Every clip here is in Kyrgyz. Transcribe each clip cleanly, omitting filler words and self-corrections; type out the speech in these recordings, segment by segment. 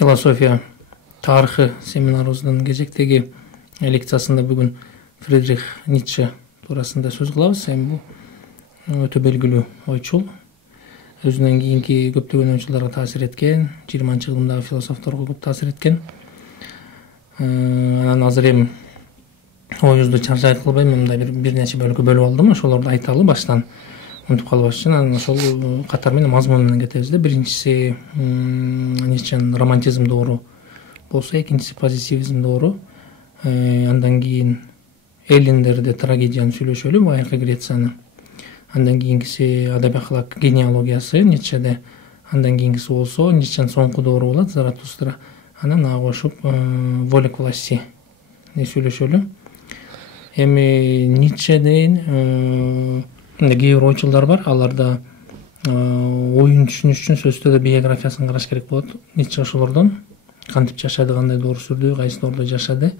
философия тарыхы семинарыбыздын кезектеги лекциясында бүгүн Фридрих Ницше туурасында сөз кылабыз. Эми бул өтө белгилүү ойчул. Өзүнөн кийинки көптөгөн ойчулдарга таасир эткен, 20-жылдагы философторго көп таасир эткен. Анан азыр эми оюбузду чаржай кылбай мындай бир нече бөлүккө бөлүп алдым. Ошолорду айталы баштан унутуп калбаш үчүн. Анан ошол катар менен мазмун менен кетебиз да. Биринчиси Ницшенин романтизм доору болсо, экинчиси позитивизм доору. Андан кийин Эллиндерди трагедияны сүйлөшөлү, байыркы Грецияны. Андан кийинкиси адабий генеалогиясы Ницшеде. Андан кийинкиси болсо Ницшенин соңку доору болот, Заратустра. Анан ага кошуп воля к власти сүйлөшөлү. Эми Ницшеден кээ бир ойчулдар бар, аларда оюн түшүнүш үчүн сөзсүз биографиясын караш керек болот. Ницше ошолордон кантип жашады, кандай доор сүрдү, кайсы доордо жашады.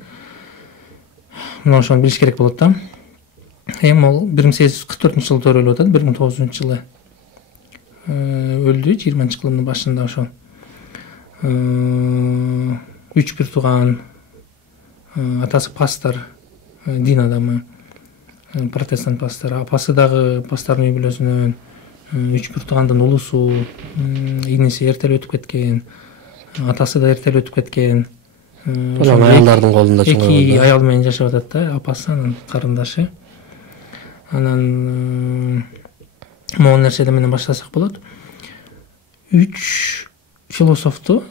Мына ошону билиш керек болот да. Эми ал 1844-жылы төрөлүп атат, 1900-жылы өлдү, 20-кылымдын башында ошо. 3 бир тууган, атасы пастор, дин адамы, протестант пастор, апасы дагы пастордун үй бүлөсүнөн, 3 бир туугандан улусу, иниси эртелеп өтүп кеткен, атасы да эртелеп өтүп кеткен. Аялдардын колунда чоңойгон. Эки аял менен жашап атат да, апасы анан карындашы. Анан могу нерседен менен баштасак болот. 3 философту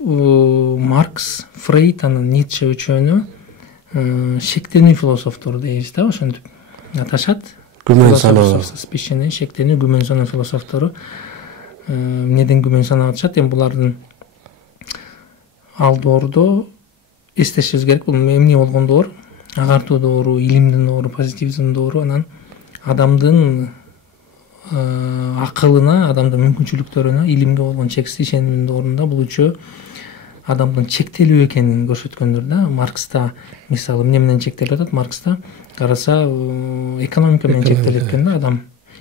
Маркс, Фрейд, анан Ницше үчөөнү шектенүү философтор дейбиз да, ошентип аташат. Күмөн саноо. Шектенүү, күмөн саноо философтору. Эмнеден күмөн санап атышат? Эми булардын ал доордо эстешибиз керек. Бул эмне болгон доор? Агартуу доору, илимдин доору, позитивизм доору, анан адамдын акылына, адамдын мүмкүнчүлүктөрүнө, илимге болгон чексиз ишенимдин доорунда бул үчөө адамдын чектелүү экенин көрсөткөндөр да. Маркста мисалы эмне менен чектелип атат? Маркста караса экономика менен чектелет экен да. Адам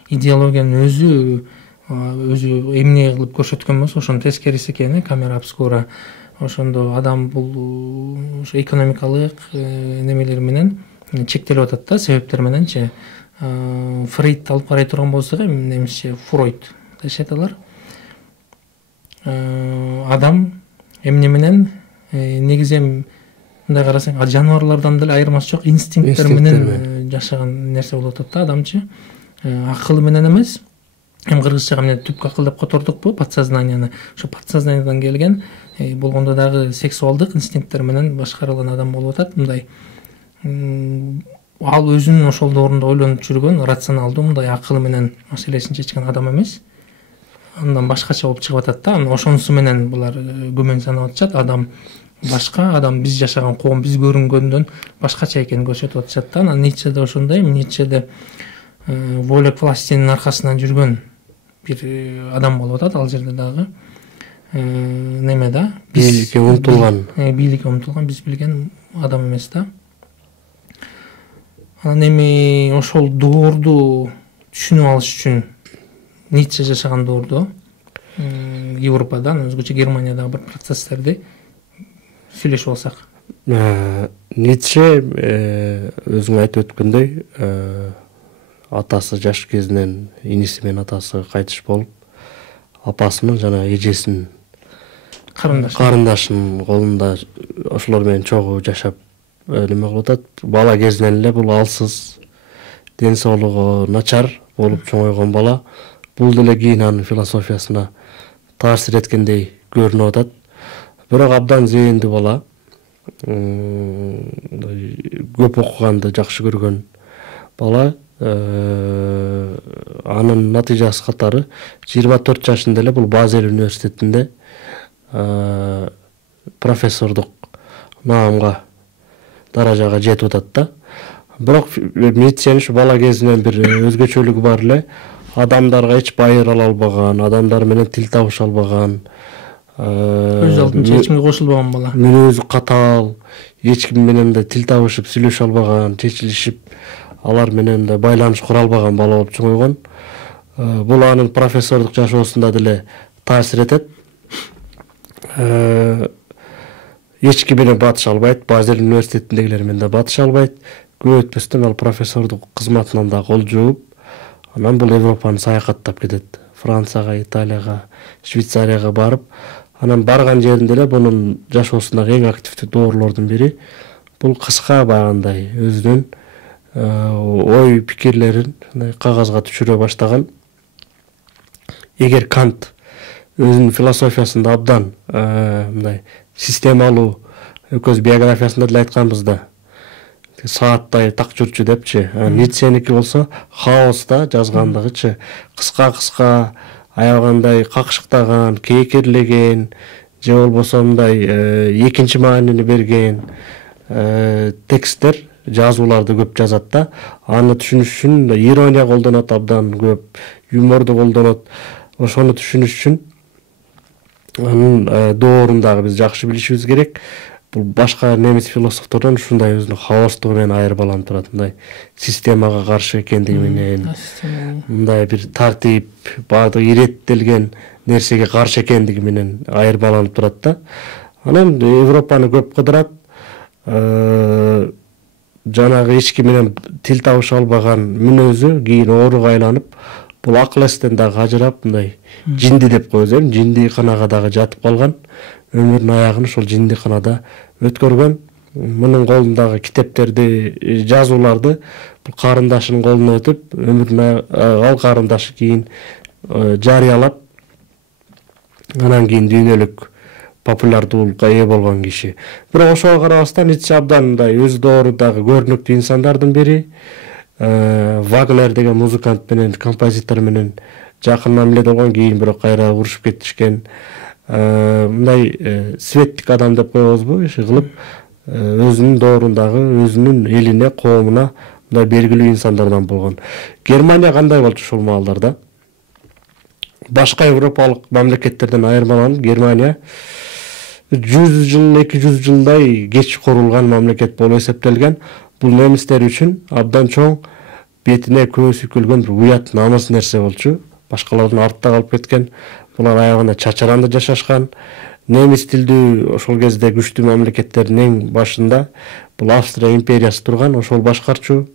идеологиянын өзү эмне кылып көрсөткөн болсо ошонун тескериси экен, камера обскура. Ошондо адам бул ошо экономикалык немелер менен чектелип атат да, себептер мененчи. Фрейд алып карай турган болсок, немисче Фройд дешет алар. Адам эмне менен негизи мындай карасаң, жаныбарлардан деле айырмасы жок, инстинкттер менен жашаган нерсе болуп атат да адамчы. Акыл менен эмес. Эми кыргызчага эмне түпкү акыл деп котордукпу, подсознанияны. Ошо подсознаниядан келген болгондо дагы сексуалдык инстинкттер менен башкарылган адам болуп атат. Мындай ал өзүнүн ошол доорунда ойлонуп жүргөн, рационалдуу, мындай акылы менен маселесин чечкен адам эмес. Андан башкача болуп чыгып атат да. Анан ошонусу менен булар күмөн санап атышат. Адам башка, адам биз жашаган коом, биз көрүнгөндөн башкача экенин көрсөтүп атышат да. Анан Ницшеде ошондой, Ницшеде воля к властинин аркасынан жүргөн бир адам болуп атат. Ал жерде дагы неме да, бийликке умтулган. Бийликке умтулган, биз билген адам эмес да. Анан эми ошол доорду түшүнүп алыш үчүн Ницше жашаган доордо Европада, өзгөчө Германиядагы бир процесстерди сүйлөшүп алсак. Ницше өзүң айтып өткөндөй, атасы жаш кезинен иниси менен атасы кайтыш болуп, апасынын жана эжесинин карындашынын колунда ошолор менен чогуу жашап неме кылып атат. Бала кезинен эле бул алсыз, ден соолугу начар болуп чоңойгон бала. Бул деле кийин анын философиясына таасир эткендей көрүнүп атат. Бирок абдан зээндүү бала, көп окуганды жакшы көргөн бала. Анын натыйжасы катары 24 жашында эле бул Базель университетинде профессордук наамга даражага жетип атат да. Бирок Ницшенин ушу бала кезинен бир өзгөчөлүгү бар эле. Адамдарга эч байыр ала албаган, адамдар менен тил табыша албаган, өз алдынча эч кимге кошулбаган бала. Мүнөзү катаал, эч ким менен да тил табышып сүйлөшө албаган, чечилишип, алар менен да байланыш кура албаган бала болуп чоңойгон. Бул анын профессордук жашоосунда деле таасир этет. эч ким менен батыша албайт, Базель университетиндегилер менен да батыша албайт. Көп өтпөстөн ал профессордук кызматынан да кол жууп, анан бул Европаны саякаттап кетет. Францияга, Италияга, Швейцарияга барып, анан барган жеринде эле бунун жашоосундагы эң активдүү доорлордун бири бул кыска баягындай өзүнүн ой пикирлерин кагазга түшүрө баштаган. Эгер Кант өзүнүн философиясында абдан мындай системалуу, өз биографиясында деле айтканбыз да, сааттай так жүрчү депчи. Ницценики болсо хаоста жазгандыгычы, кыска аябагандай какшыктаган, кээкирлеген, же болбосо мындай экинчи маанини берген тексттер, жазууларды көп жазат да. Аны түшүнүш үчүн ирония колдонот абдан көп, юморду колдонот. Ошону түшүнүш үчүн анын доорун дагы биз жакшы билишибиз керек. Бул башка немис философтордон ушундай өзүнүн хаостугу менен айырмаланып турат. Мындай системага каршы экендиги менен, мындай бир тартип, баардыгы иреттелген нерсеге каршы экендиги менен айырмаланып турат да. Анан Европаны көп кыдырат. Жанагы эч ким менен тил табыша албаган мүнөзү кийин ооруга айланып, бул акыл эстен дагы ажырап, мындай жинди деп коебуз, жинди канага дагы жатып калган. Өмүрүнүн аягын ошол жинди канада өткөргөн. Мунун колундагы китептерди, жазууларды бул карындашынын колуна өтүп, өмүрүнүн ал карындашы кийин жарыялап, анан кийин дүйнөлүк популярдуулукка ээ болгон киши. Бирок ошого карабастан Ницше абдан мындай өз доорудагы көрүнүктүү инсандардын бири. Вагнер деген музыкант менен, композитор менен жакын мамиледе болгон, кийин бирок кайра урушуп кетишкен. Мындай светтик адам деп коебузбу, иши кылып өзүнүн доорундагы өзүнүн элине, коомуна мындай белгилүү инсандардан болгон. Германия кандай болчу ушул маалдарда? Башка европалык мамлекеттерден айырмаланып, Германия 100 жыл, 200 жылдай кеч курулган мамлекет болуп эсептелген. Бул немистер үчүн абдан чоң, бетине көз үкүлгөн бир уят, намыс нерсе болчу. Башкалардан артта калып кеткен. Булар аягында чачаранда жашашкан. Немис тилдүү ошол кезде күчтүү мамлекеттердин эң башында бул Австрия империясы турган, ошол башкарчу.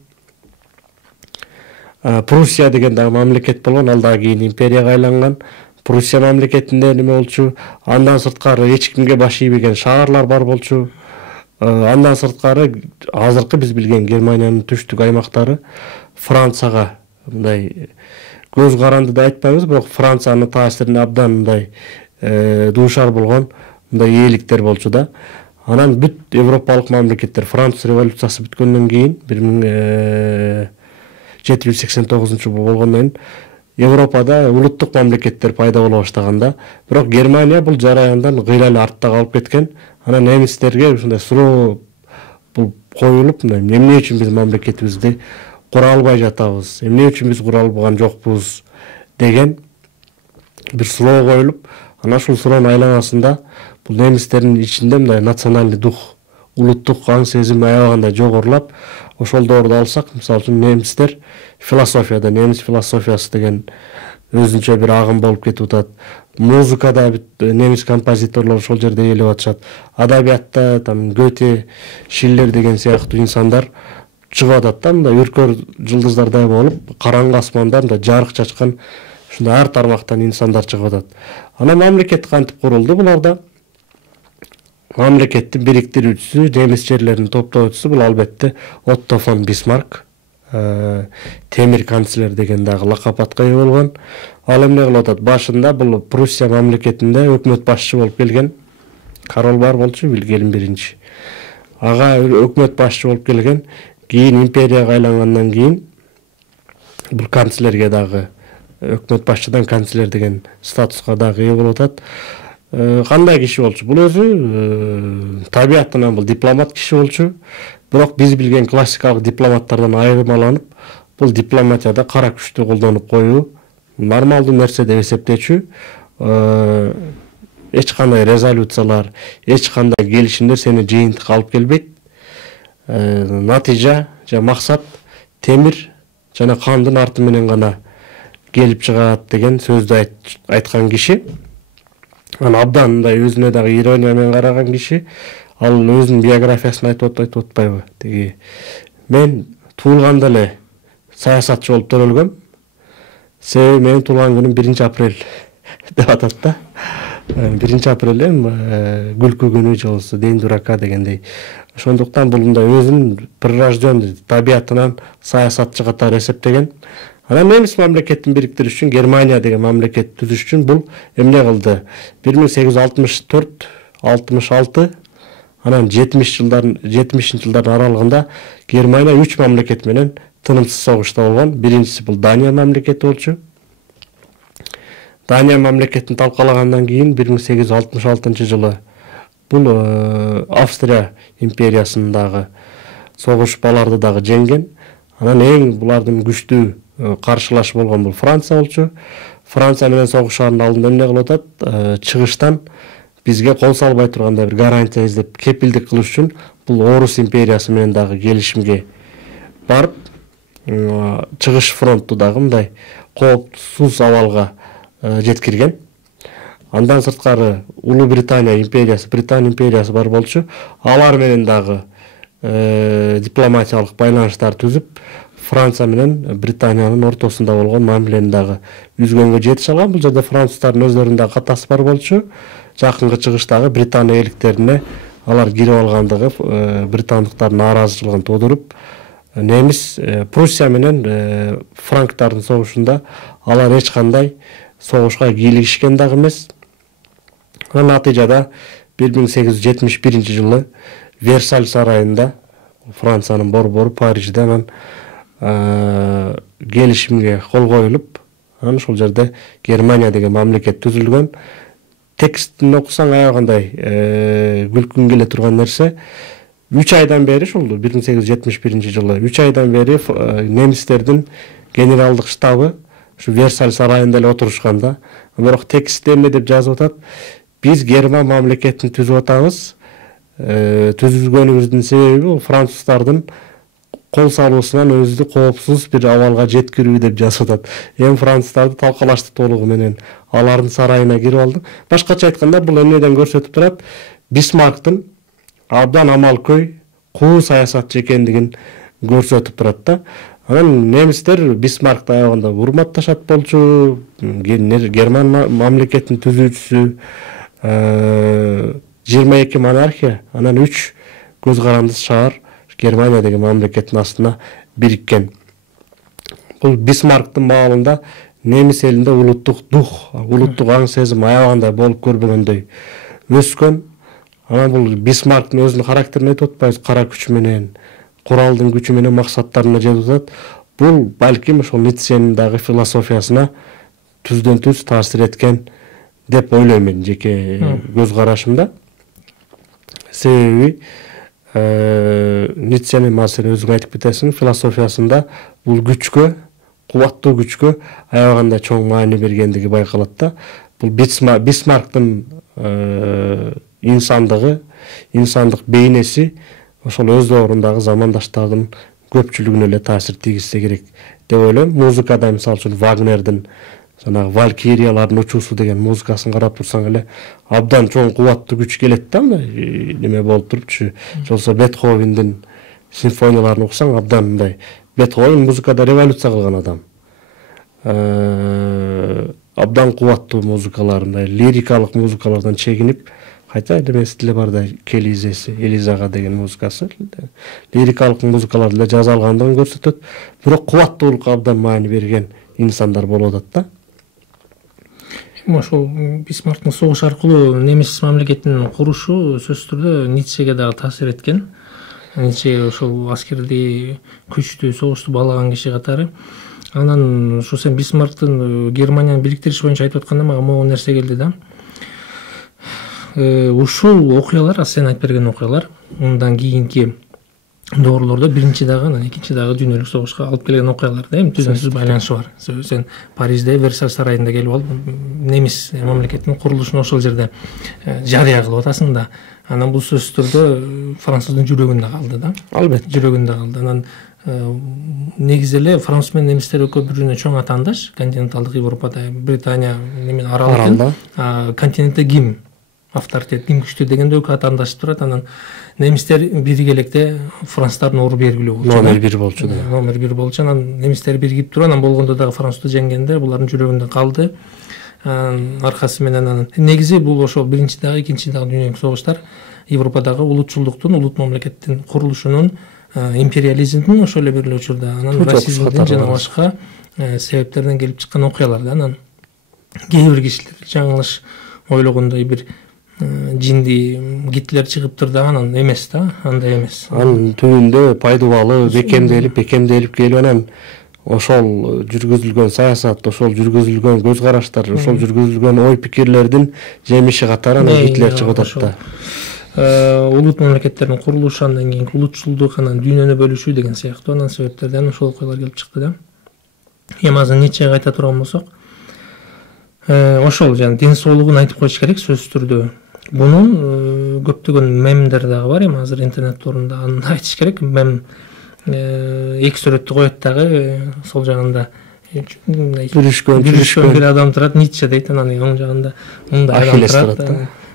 Пруссия деген дагы мамлекет болгон, ал дагы кийин империяга айланган. Пруссия мамлекетинде неме болчу? Андан сырткары эч кимге баш ийбеген шаарлар бар болчу. Андан сырткары азыркы биз билген Германиянын түштүк аймактары Францияга мындай көз каранды да айтпайбыз, бирок Франциянын таасирине абдан мындай дуушар болгон мындай ээликтер болчу да. Анан бүт европалык мамлекеттер Француз революциясы бүткөндөн кийин 1789 болгондон кийин Европада улуттук мамлекеттер пайда боло баштаганда, бирок Германия бул жараяндан кыйла артта калып кеткен. Анан немистерге ушундай суроо бул коюлуп, эмне үчүн биз мамлекетибизди кура албай жатабыз, эмне үчүн биз кура албаган жокпуз деген бир суроо коюлуп, анан ушул суроонун айланасында бул немистердин ичинде мындай национальный дух, улуттук аң сезим аябагандай жогорулап, ошол доорду алсак, мисалы үчүн немистер философияда, немис философиясы деген өзүнчө бир агым болуп кетип атат. Музыкада немис композиторлор ошол жерде ээлеп атышат. Адабиятта Гете, Шиллер деген сыяктуу инсандар чыгып атат да, мындай өркөр жылдыздардай болуп, караңгы асманда мындай жарык чачкан ушундай ар тармактан инсандар чыгып атат. Анан мамлекет кантип курулду буларда? Мамлекеттин бириктирүүчүсү, немис жерлерин топтоочусу бул албетте Отто фон Бисмарк, темир канцлер деген дагы лакап атка ээ болгон. Ал эмне кылып атат? Башында бул Пруссия мамлекетинде өкмөт башчы болуп келген король бар болчу, Вильгельм биринчи. Ага өкмөт башчы болуп келген. Кийин империяга айлангандан кийин бул канцлерге дагы, өкмөт башчыдан канцлер деген статуска дагы ээ болуп атат. Кандай киши болчу? Бул өзү табиятынан бул дипломат киши болчу. Бирок биз билген классикалык дипломаттардан айырмаланып, бул дипломатияда кара күчтү колдонуп коюу нормалдуу нерсе деп эсептечү. Эч кандай резолюциялар, эч кандай келишимдер сени жыйынтыкка алып келбейт. Натыйжа же максат темир жана кандын арты менен гана келип чыгат деген сөздү айткан киши. Анан абдан мындай өзүнө дагы ирония менен караган киши. Ал өзүнүн биографиясын айтып атпайбы? Тиги мен туулганда эле саясатчы болуп төрөлгөм. Себеби менин туулган күнүм 1-апрель деп атат да. 1-апрель күлкү күнү же болбосо День дурака дегендей. Ошондуктан бул мындай өзүн прирожденный табиятынан саясатчы катары эсептеген. Анан немис мамлекетин бириктириш үчүн Германия деген мамлекет түзүш үчүн бул эмне кылды? 1864-66 анан 70-жылдардын аралыгында Германия 3 мамлекет менен тынымсыз согушта болгон. Биринчиси бул Дания мамлекети болчу. Дания мамлекетин талкалагандан кийин 1866 жылы бул Австрия империясындагы согушпаларды дагы жеңген. Анан эң булардын күчтүү каршылашы болгон бул Франция болчу. Франция менен согушаардын алдында эмне кылып атат? Чыгыштан бизге кол салбай тургандай бир гарантия издеп кепилдик кылыш үчүн бул Орус империясы менен дагы келишимге барып, чыгыш фронтту дагы мындай кооптсуз абалга жеткирген. Андан сырткары Улуу Британия империясы, Британ империясы бар болчу. Алар менен дагы дипломатиялык байланыштар түзүп, Франция менен Британиянын ортосунда болгон мамилени дагы үзгөнгө жетише алган. Бул жерде француздардын өздөрүнүн дагы катасы бар болчу. Жакынкы чыгыштагы Британия эликтерине алар кирип алгандыгы британдыктардын нааразычылыгын туудуруп, немис Пруссия менен франктардын согушунда алар эч кандай согушка кийлигишкен дагы эмес. Натыйжада 1871 жылы Версаль сарайында Франциянын борбору Парижде анан келишимге кол коюлуп, анан ошол жерде Германия деген мамлекет түзүлгөн. Текстин окусаң аябагандай күлкүң келе турган нерсе. 3 айдан бери ушул 1871 жылы 3 айдан бери немистердин генералдык штабы ушу Версаль сарайында эле отурушканда, бирок текстте эмне деп жазып атат? Биз Герман мамлекетин түзүп атабыз. Түзүлгөнүбүздүн себеби бул француздардын кол салуусунан өзүбүздү коопсуз бир абалга жеткирүү деп жазып атат. Эми француздарды талкалашты толугу менен алардын сарайына кирип алдык. Башкача айтканда бул эмнеден көрсөтүп турат? Бисмарктын абдан амалкөй, куу саясатчы экендигин көрсөтүп турат да. Анан немистер Бисмаркты аябаганда урматташат болчу. Герман мамлекетин түзүүчүсү, 22 монархия, анан 3 көз карандысыз шаар Германия деген мамлекеттин астына бириккен. Бул Бисмарктын маалында немис элинде улуттук дух, улуттук аң сезим аябагандай болуп көрбөгөндөй өскөн. Анан бул Бисмарктын өзүнүн характерин айтып атпайбыз, кара күч менен, куралдын күчү менен максаттарына жетип атат. Бул балким ошол Ницценин дагы философиясына түздөн түз таасир эткен деп ойлойм мен жеке көз карашымда. Себеби Ницценин сен өзүң айтып кетесиң, философиясында бул күчкө, кубаттуу күчкө аябагандай чоң маани бергендиги байкалат да. Бул Бисмарктын инсандыгы, инсандык бейнеси ошол өз доорундагы замандаштардын көпчүлүгүнө эле таасир тийгизсе керек деп ойлойм. Музыкада мисалы үчүн Вагнердин жанагы Валкириялардын учуусу деген музыкасын карап турсаң эле абдан чоң кубаттуу күч келет да, неме болуп турупчу. Жолсо Бетховендин симфонияларын окусаң абдан мындай. Бетховен музыкада революция кылган адам. Абдан кубаттуу музыкалар, мындай лирикалык музыкалардан чегинип, кайта эмеси деле бар да, Келизеси, Элизага деген музыкасы. Лирикалык музыкалар деле жаза алгандыгын көрсөтөт. Бирок кубаттуулукка абдан маани берген инсандар болуп атат да. Ошол Бисмарктын согуш аркылуу немис мамлекетин курушу сөзсүз түрдө Ниццеге дагы таасир эткен. Ницце ошол аскерди күчтүү согушту баалаган киши катары. Анан ошо сен Бисмарктын Германияны бириктириш боюнча айтып атканда мага могу нерсе келди да. Ушул окуялар, сен айтып берген окуялар, ундан кийинки доорлордо биринчи дагы, анан экинчи дагы дүйнөлүк согушка алып келген окуялар да, эми түздөн түз байланышы бар. Сен Парижде Версаль сарайында келип алып, немис мамлекетинин курулушун ошол жерде жарыя кылып атасың да. Анан бул сөзсүз түрдө француздун жүрөгүндө калды да. Албетте. Жүрөгүндө калды. Анан негизи эле француз менен немистер экөө бири бирине чоң атаандаш континенталдык Европада Британия немен арал экен. Континентте ким авторитет, ким күчтүү дегенде экөө атаандашып турат. Анан немистер бирге электе француздардын ору бергилүү болчу. Номер 1 болчу да. Номер 1 болчу. Анан немистер биригип туруп, анан болгондо дагы французду жеңгенде булардын жүрөгүндө калды. Аркасы менен анан негизи бул ошол биринчи дагы экинчи дагы дүйнөлүк согуштар Европадагы улутчулдуктун, улут мамлекеттин курулушунун, империализмдин ошол эле бир учурда анан расизмдин жана башка себептерден келип чыккан окуялар да. Анан кээ бир кишилер жаңылыш ойлогондой бир жинди Гитлер чыгыптыр да, анан эмес да, андай эмес. Анын түбүндө пайдубалы бекемделип келип анан ошол жүргүзүлгөн саясат, ошол жүргүзүлгөн көз караштар, ошол жүргүзүлгөн ой пикирлердин жемиши катары анан Гитлер чыгып атат да. Улут мамлекеттердин курулушу, андан кийинки улутчулдук, анан дүйнөнү бөлүшүү деген сыяктуу анан себептерден ошол окуялар келип чыкты да. Эми азыр Ницчеге кайта турган болсок, ошол жана ден соолугун айтып коюш керек сөзсүз түрдө. Бунун көптөгөн мемдер дагы бар, эми азыр интернет орунда аны айтыш керек. Мем эки сүрөттү коет дагы, сол жагында жүрүшкөн бир адам турат, Ницче дейт, анан оң жагында мындай адам турат.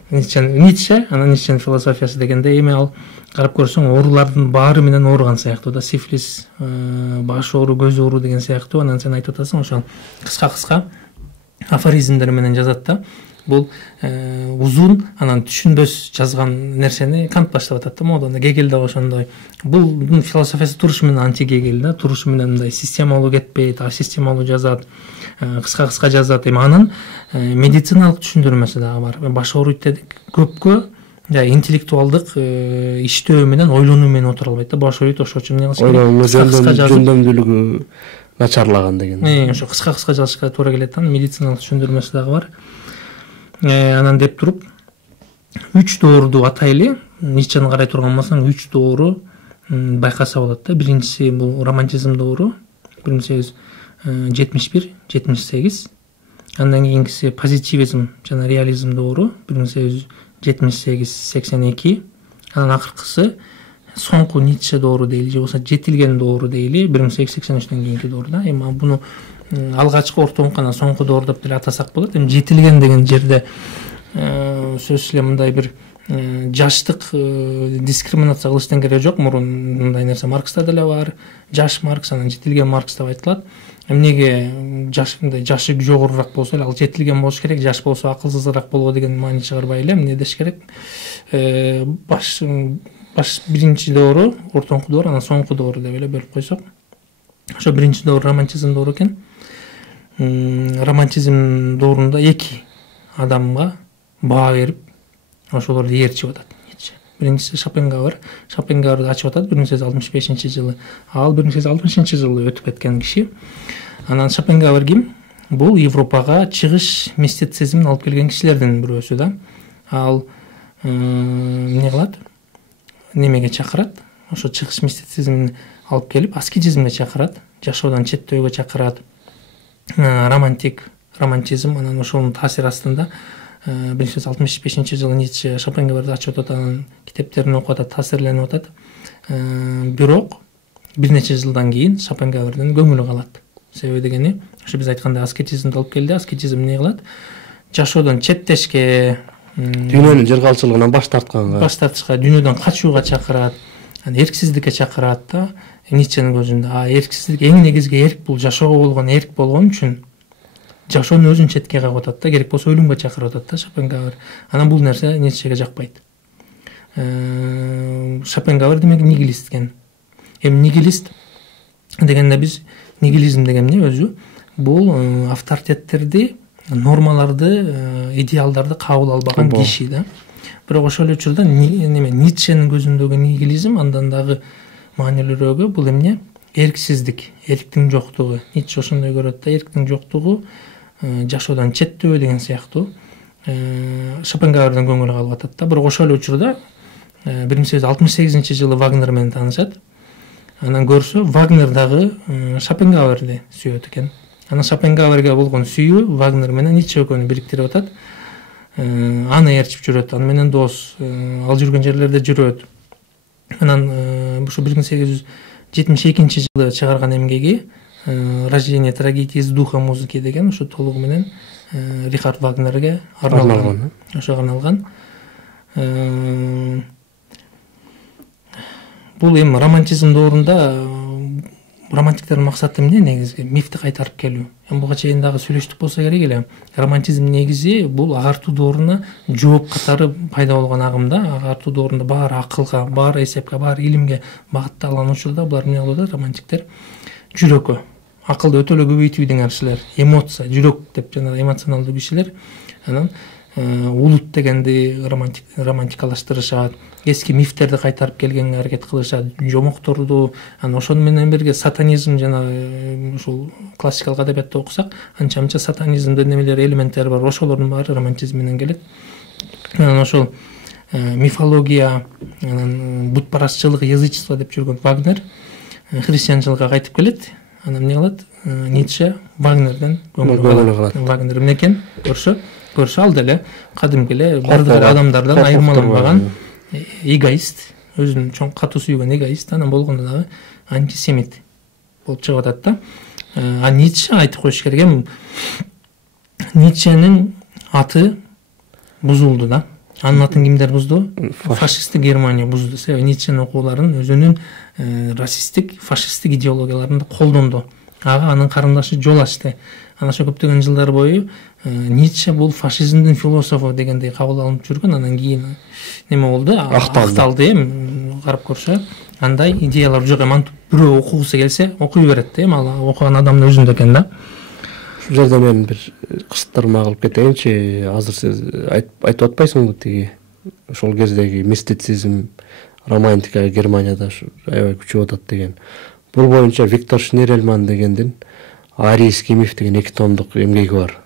Ницче, анан Ницченин философиясы дегенде, эми ал карап көрсөң оорулардын баары менен ооруган сыяктуу да, сифилис, баш оору, көз оору деген сыяктуу. Анан сен айтып атасың, ошол кыска афоризмдер менен жазат да. Бул узун, анан түшүнбөс жазган нерсени Кант баштап атат да, модондо. Гегель да ошондой. Бул философиясы турушу менен анти-Гегель да, турушу менен мындай системалуу кетпейт, асистемалуу жазат, кыска жазат. Эми анын медициналык түшүндүрмөсү дагы бар. Баш ооруйт дедик, көпкө интеллектуалдык иштөө менен ойлонуу менен отура албайт да, баш ооруйт, ошол үчүн жөндөмдүүлүгү начарлаган деген. Ошо кыска жазышка туура келет. Анын медициналык түшүндүрмөсү дагы бар. Анан деп туруп 3 доорду атайлы, Ницчени карай турган болсоң 3 доору байкаса болот да. Биринчиси бул романтизм доору 1871-78. Андан кийинкиси позитивизм жана реализм доору 1878-82. Анан акыркысы соңку Ницче доору дейли, же болбосо жетилген доору дейли, 1883-төн кийинки доор да. Эми буну алгачкы, ортоңку, анан соңку доор деп деле атасак болот. Эми жетилген деген жерде сөзсүз эле мындай бир жаштык дискриминация кылыштын кереги жок. Мурун мындай нерсе Маркста деле бар. Жаш Маркс, анан жетилген Маркс деп айтылат. Эмнеге жашы жогорураак болсо эле ал жетилген болуш керек, жаш болсо акылсызыраак болобу деген маани чыгарбай эле эмне деш керек? Баш биринчи доору, ортоңку доор, анан соңку доору деп эле бөлүп койсок. Ошо биринчи доор романтизм доору экен. Романтизм доорунда эки адамга баа берип, ошолорду ээрчип атат. Биринчиси Шопенгауэрди ачып атат 1865-жылы. Ал 1860-жылы өтүп кеткен киши. Анан Шопенгауэр ким? Бул Европага чыгыш мистицизмин алып келген кишилердин бирөөсү да. Ал эмне кылат? Немеге чакырат? Ошо чыгыш мистицизмин алып келип, аскетизмге чакырат, жашоодон четтөөгө чакырат. Романтизм, анан ошонун таасири астында 1865-жылы Ницче Шопенгауэрди ачып атат, анан китептерин окуп атат, таасирленип атат. Бирок бир нече жылдан кийин Шопенгауэрдин көңүлү калат. Себеби дегени, ошо биз айткандай аскетизмди алып келди. Аскетизм эмне кылат? Жашоодон четтешке, дүйнөнүн жыргалчылыгынан баш тартышка, дүйнөдөн качууга чакырат, эрксиздикке чакырат да. Ницченин көзүндө эрксиздик, эң негизги эрк бул жашоого болгон эрк болгон үчүн жашоонун өзүн четке кагып атат да, керек болсо өлүмгө чакырып атат да Шопенгауэр. Анан бул нерсе Ницчеге жакпайт. Шопенгауэр демек нигилист экен. Эми нигилист дегенде биз нигилизм деген эмне өзү? Бул авторитеттерди, нормаларды, идеалдарды кабыл албаган киши да. Бирок ошол эле учурда Ницченин көзүндөгү нигилизм андан дагы маанилүүрөөгү бул эмне? Эрксиздик, эрктин жоктугу. Ницче ошондой көрөт да, эрктин жоктугу, жашоодон четтөө деген сыяктуу Шопенгауэрдин көңүлү калып атат да. Бирок ошол эле учурда 1868-жылы Вагнер менен таанышат. Анан көрсө, Вагнер дагы Шопенгауэрди сүйөт экен. Анан Шопенгауэрге болгон сүйүү Вагнер менен Ницче экөөнү бириктирип атат. Аны ээрчип жүрөт, аны менен дос, ал жүргөн жерлерде жүрөт. Анан ушу 1870 72 жылы чыгарган эмгеги Рождение трагедии из духа музыки деген ушу толугу менен Рихард Вагнерге арналган. Ошого арналган. Бул эми романтизм доорунда романтиктердин максаты эмне негизги? Мифти кайтарып келүү. Эми буга чейин дагы сүйлөштүк болсо керек эле. Романтизм негизи бул агартуу дооруна жооп катары пайда болгон агымда, агартуу доорунда баары акылга, баары эсепке, баары илимге багытталган учурда булар эмне кылып атат? Романтиктер жүрөккө, акылды өтө эле көбөйтүүдүң кишилер, эмоция, жүрөк деп жана эмоционалдуу кишилер анан улут дегенди романтикалаштырышат, эски мифтерди кайтарып келгенге аракет кылышат, жомокторду, анан ошону менен бирге сатанизм жана ушул классикалык адабиятты окусак, анча мынча сатанизмдин немелер, элементтери бар, ошолордун баары романтизм менен келет. Анан ошол мифология, анан бутпарастчылык, язычество деп жүргөн Вагнер христианчылыкка кайтып келет. Анан эмне кылат? Ницше Вагнерден көңүл калат. Вагнер эмне экен? Көрсө ал деле кадимки эле бардык адамдардан айырмаланбаган эгоист, өзүн чоң катуу сүйгөн эгоист, анан болгондо дагы антисемит болуп чыгып атат да. А Ницше айтып коюш керек, эми Ницшенин аты бузулду да. Анын атын кимдер бузду? Фашисттик Германия бузду. Себеби Ницшенин окууларын өзүнүн расисттик, фашисттик идеологияларында колдонду. Ага анын карындашы жол ачты. Анан ошо көптөгөн жылдар бою Ницше бул фашизмдин философу дегендей кабыл алынып жүргөн, анан кийин неме болду? Акталды, карап көрсө, андай идеялар жок. Антип бирөө окугусу келсе, окуй берет да, ал окуган адамдын өзүндө экен да. Ушул жерде мен бир кысыктырма кылып кетейинчи. Азыр сиз айтып атпайсыңбы тиги ошол кездеги мистицизм, романтика Германияда аябай күчөп атат деген. Бул боюнча Виктор Шнирельман дегендин Арийский миф деген 2 томдук эмгеги бар.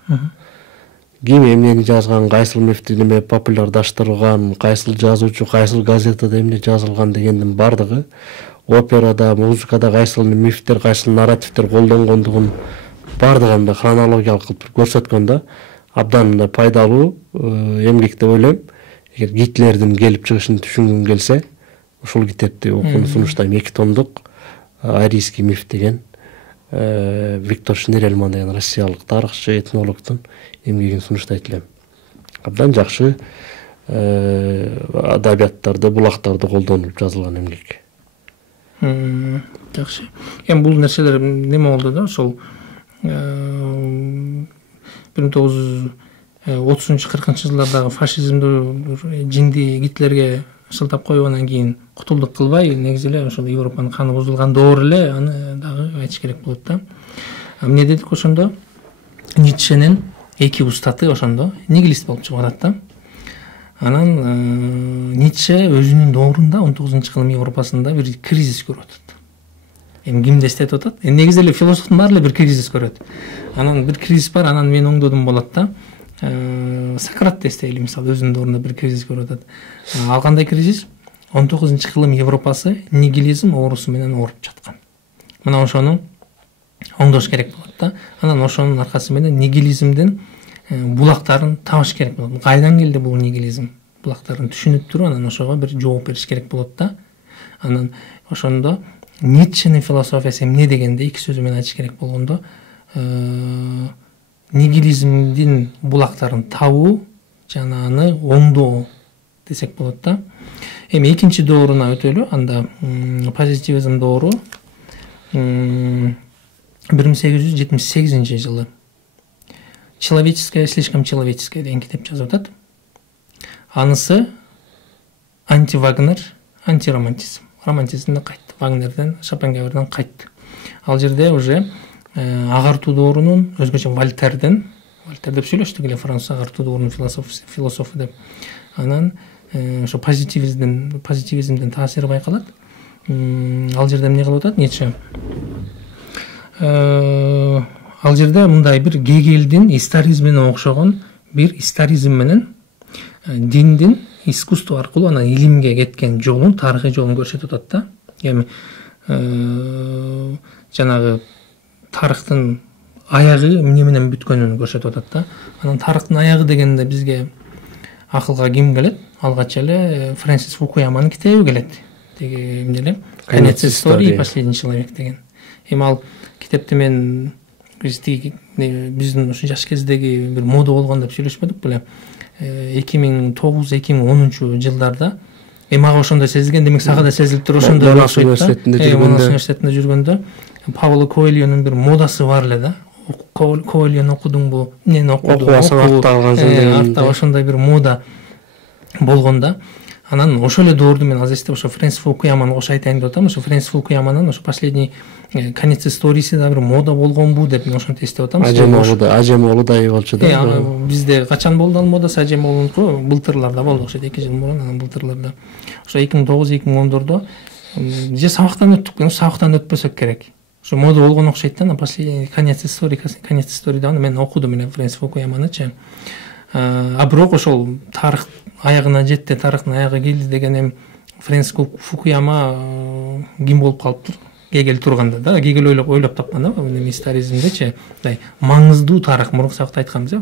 Ким эмнени жазган, кайсыл мифти неме популярдаштырган, кайсыл жазуучу, кайсыл газетада эмне жазылган дегендин бардыгы операда, музыкада кайсыл мифтер, кайсыл нарративдер колдонгондугун бардыгын да хронологиялык кылып көрсөткөн да, абдан мындай пайдалуу эмгек деп ойлойм. Эгер Гитлердин келип чыгышын түшүнгүң келсе, ушул китепти окууну сунуштайм. 2 томдук Арийский миф деген Виктор Шнирельман деген россиялык тарыхчы, этнологдун эмгегин сунуштайт элем. Абдан жакшы адабияттарды, булактарды колдонуп жазылган эмгек. Жакшы. Эми бул нерселер неме болду да, ошол 1930-40 жылдардагы фашизмди жинди Гитлерге шылтап коюп анан кийин кутулдук кылбай, негизи эле ошол Европанын каны бузулган доор эле, аны дагы айтыш керек болот да. Эмне дедик ошондо? Ницшенин 2 устаты ошондо нигилист болуп чыгып атат да. Анан Ницше өзүнүн доорунда 19-кылым Европасында бир кризис көрүп атат. Эми кимди эстетип атат? Негизи эле философтун баары эле бир кризис көрөт. Анан бир кризис бар, анан мен оңдодум болот да. Сократты эстейли, мисалы, өзүнүн доорунда бир кризис көрүп атат. Ал кандай кризис? 19-кылым Европасы нигилизм оорусу менен ооруп жаткан. Мына ошону оңдош керек болот да. Анан ошонун аркасы менен нигилизмдин булактарын табыш керек болот. Кайдан келди бул нигилизм? Булактарын түшүнүп туруп, анан ошого бир жооп бериш керек болот да. Анан ошондо Ницшенин философиясы эмне дегенде 2 сөзү менен айтыш керек болгондо, нигилизмдин булактарын табуу жана аны оңдоо десек болот да. Эми экинчи дооруна өтөлү, анда позитивизм доору 1878 жылы «Человеческое, слишком человеческое» деген китеп жазып атат. Анысы анти-Вагнер, анти-романтизм. Романтизмде кайтты. Вагнерден, Шопенгауэрден кайтты. Ал жерде уже агартуу доорунун, өзгөчө Вольтер деп сүйлөштүк эле, француз агартуу доорунун философу деп. Анан ошо позитивизмдин таасири байкалат. Ал жерде эмне кылып атат Ницше? Ал жерде мындай бир Гегельдин историзмине окшогон бир историзм менен диндин искусство аркылуу анан илимге кеткен жолун, тарыхый жолун көрсөтүп атат да. Эми жанагы тарыхтын аягы эмне менен бүткөнүн көрсөтүп атат да. Анан тарыхтын аягы дегенде бизге акылга ким келет? Алгач эле Фрэнсис Фукуяманын китеби келет. тиги эмне конец истории последний человек деген. Эми ал китепти мен биздин ушу жаш кездеги бир мода болгон деп сүйлөшпөдүк беле. 2009-2010 жылдарда мага ошондой сезилген, демек сага да сезилиптир ошондой университетинде жүргөндө Пауло Коэльонун бир модасы бар эле да. Коэльону окудуңбу, эмнени окудуң? Артта ошондой бир мода болгондо, анан ошол эле доорду мен азыр ошо Фрэнсис Фукуяманы кошо айтайын деп атам. Ошо Фрэнсис Фукуяманын ошо последний конец историясы да бир мода болгонбу деп мен ошентип эстеп атам. Ажемолудай болчу да. Бизде качан болду ал модасы? Ажемолунуку былтырларда болду окшойт, 2 жыл мурун, анан былтырларда. Ошо 2009-2010 же сабактан өттүк, сабактан өтпөсөк керек. Ошо мода болгон окшойт да. Последний конец историяда мен окудум эле Фрэнсис Фукуяманычы. А бирок ошол тарых аягына жетти, тарыхтын аягы келди деген эми Фрэнсис Фукуяма ким болуп калыптыр? Гегель турганда да, Гегель ойлоп тапкан да, историзмдечи, мындай маңыздуу тарых, мурунку сабакта айтканбыз,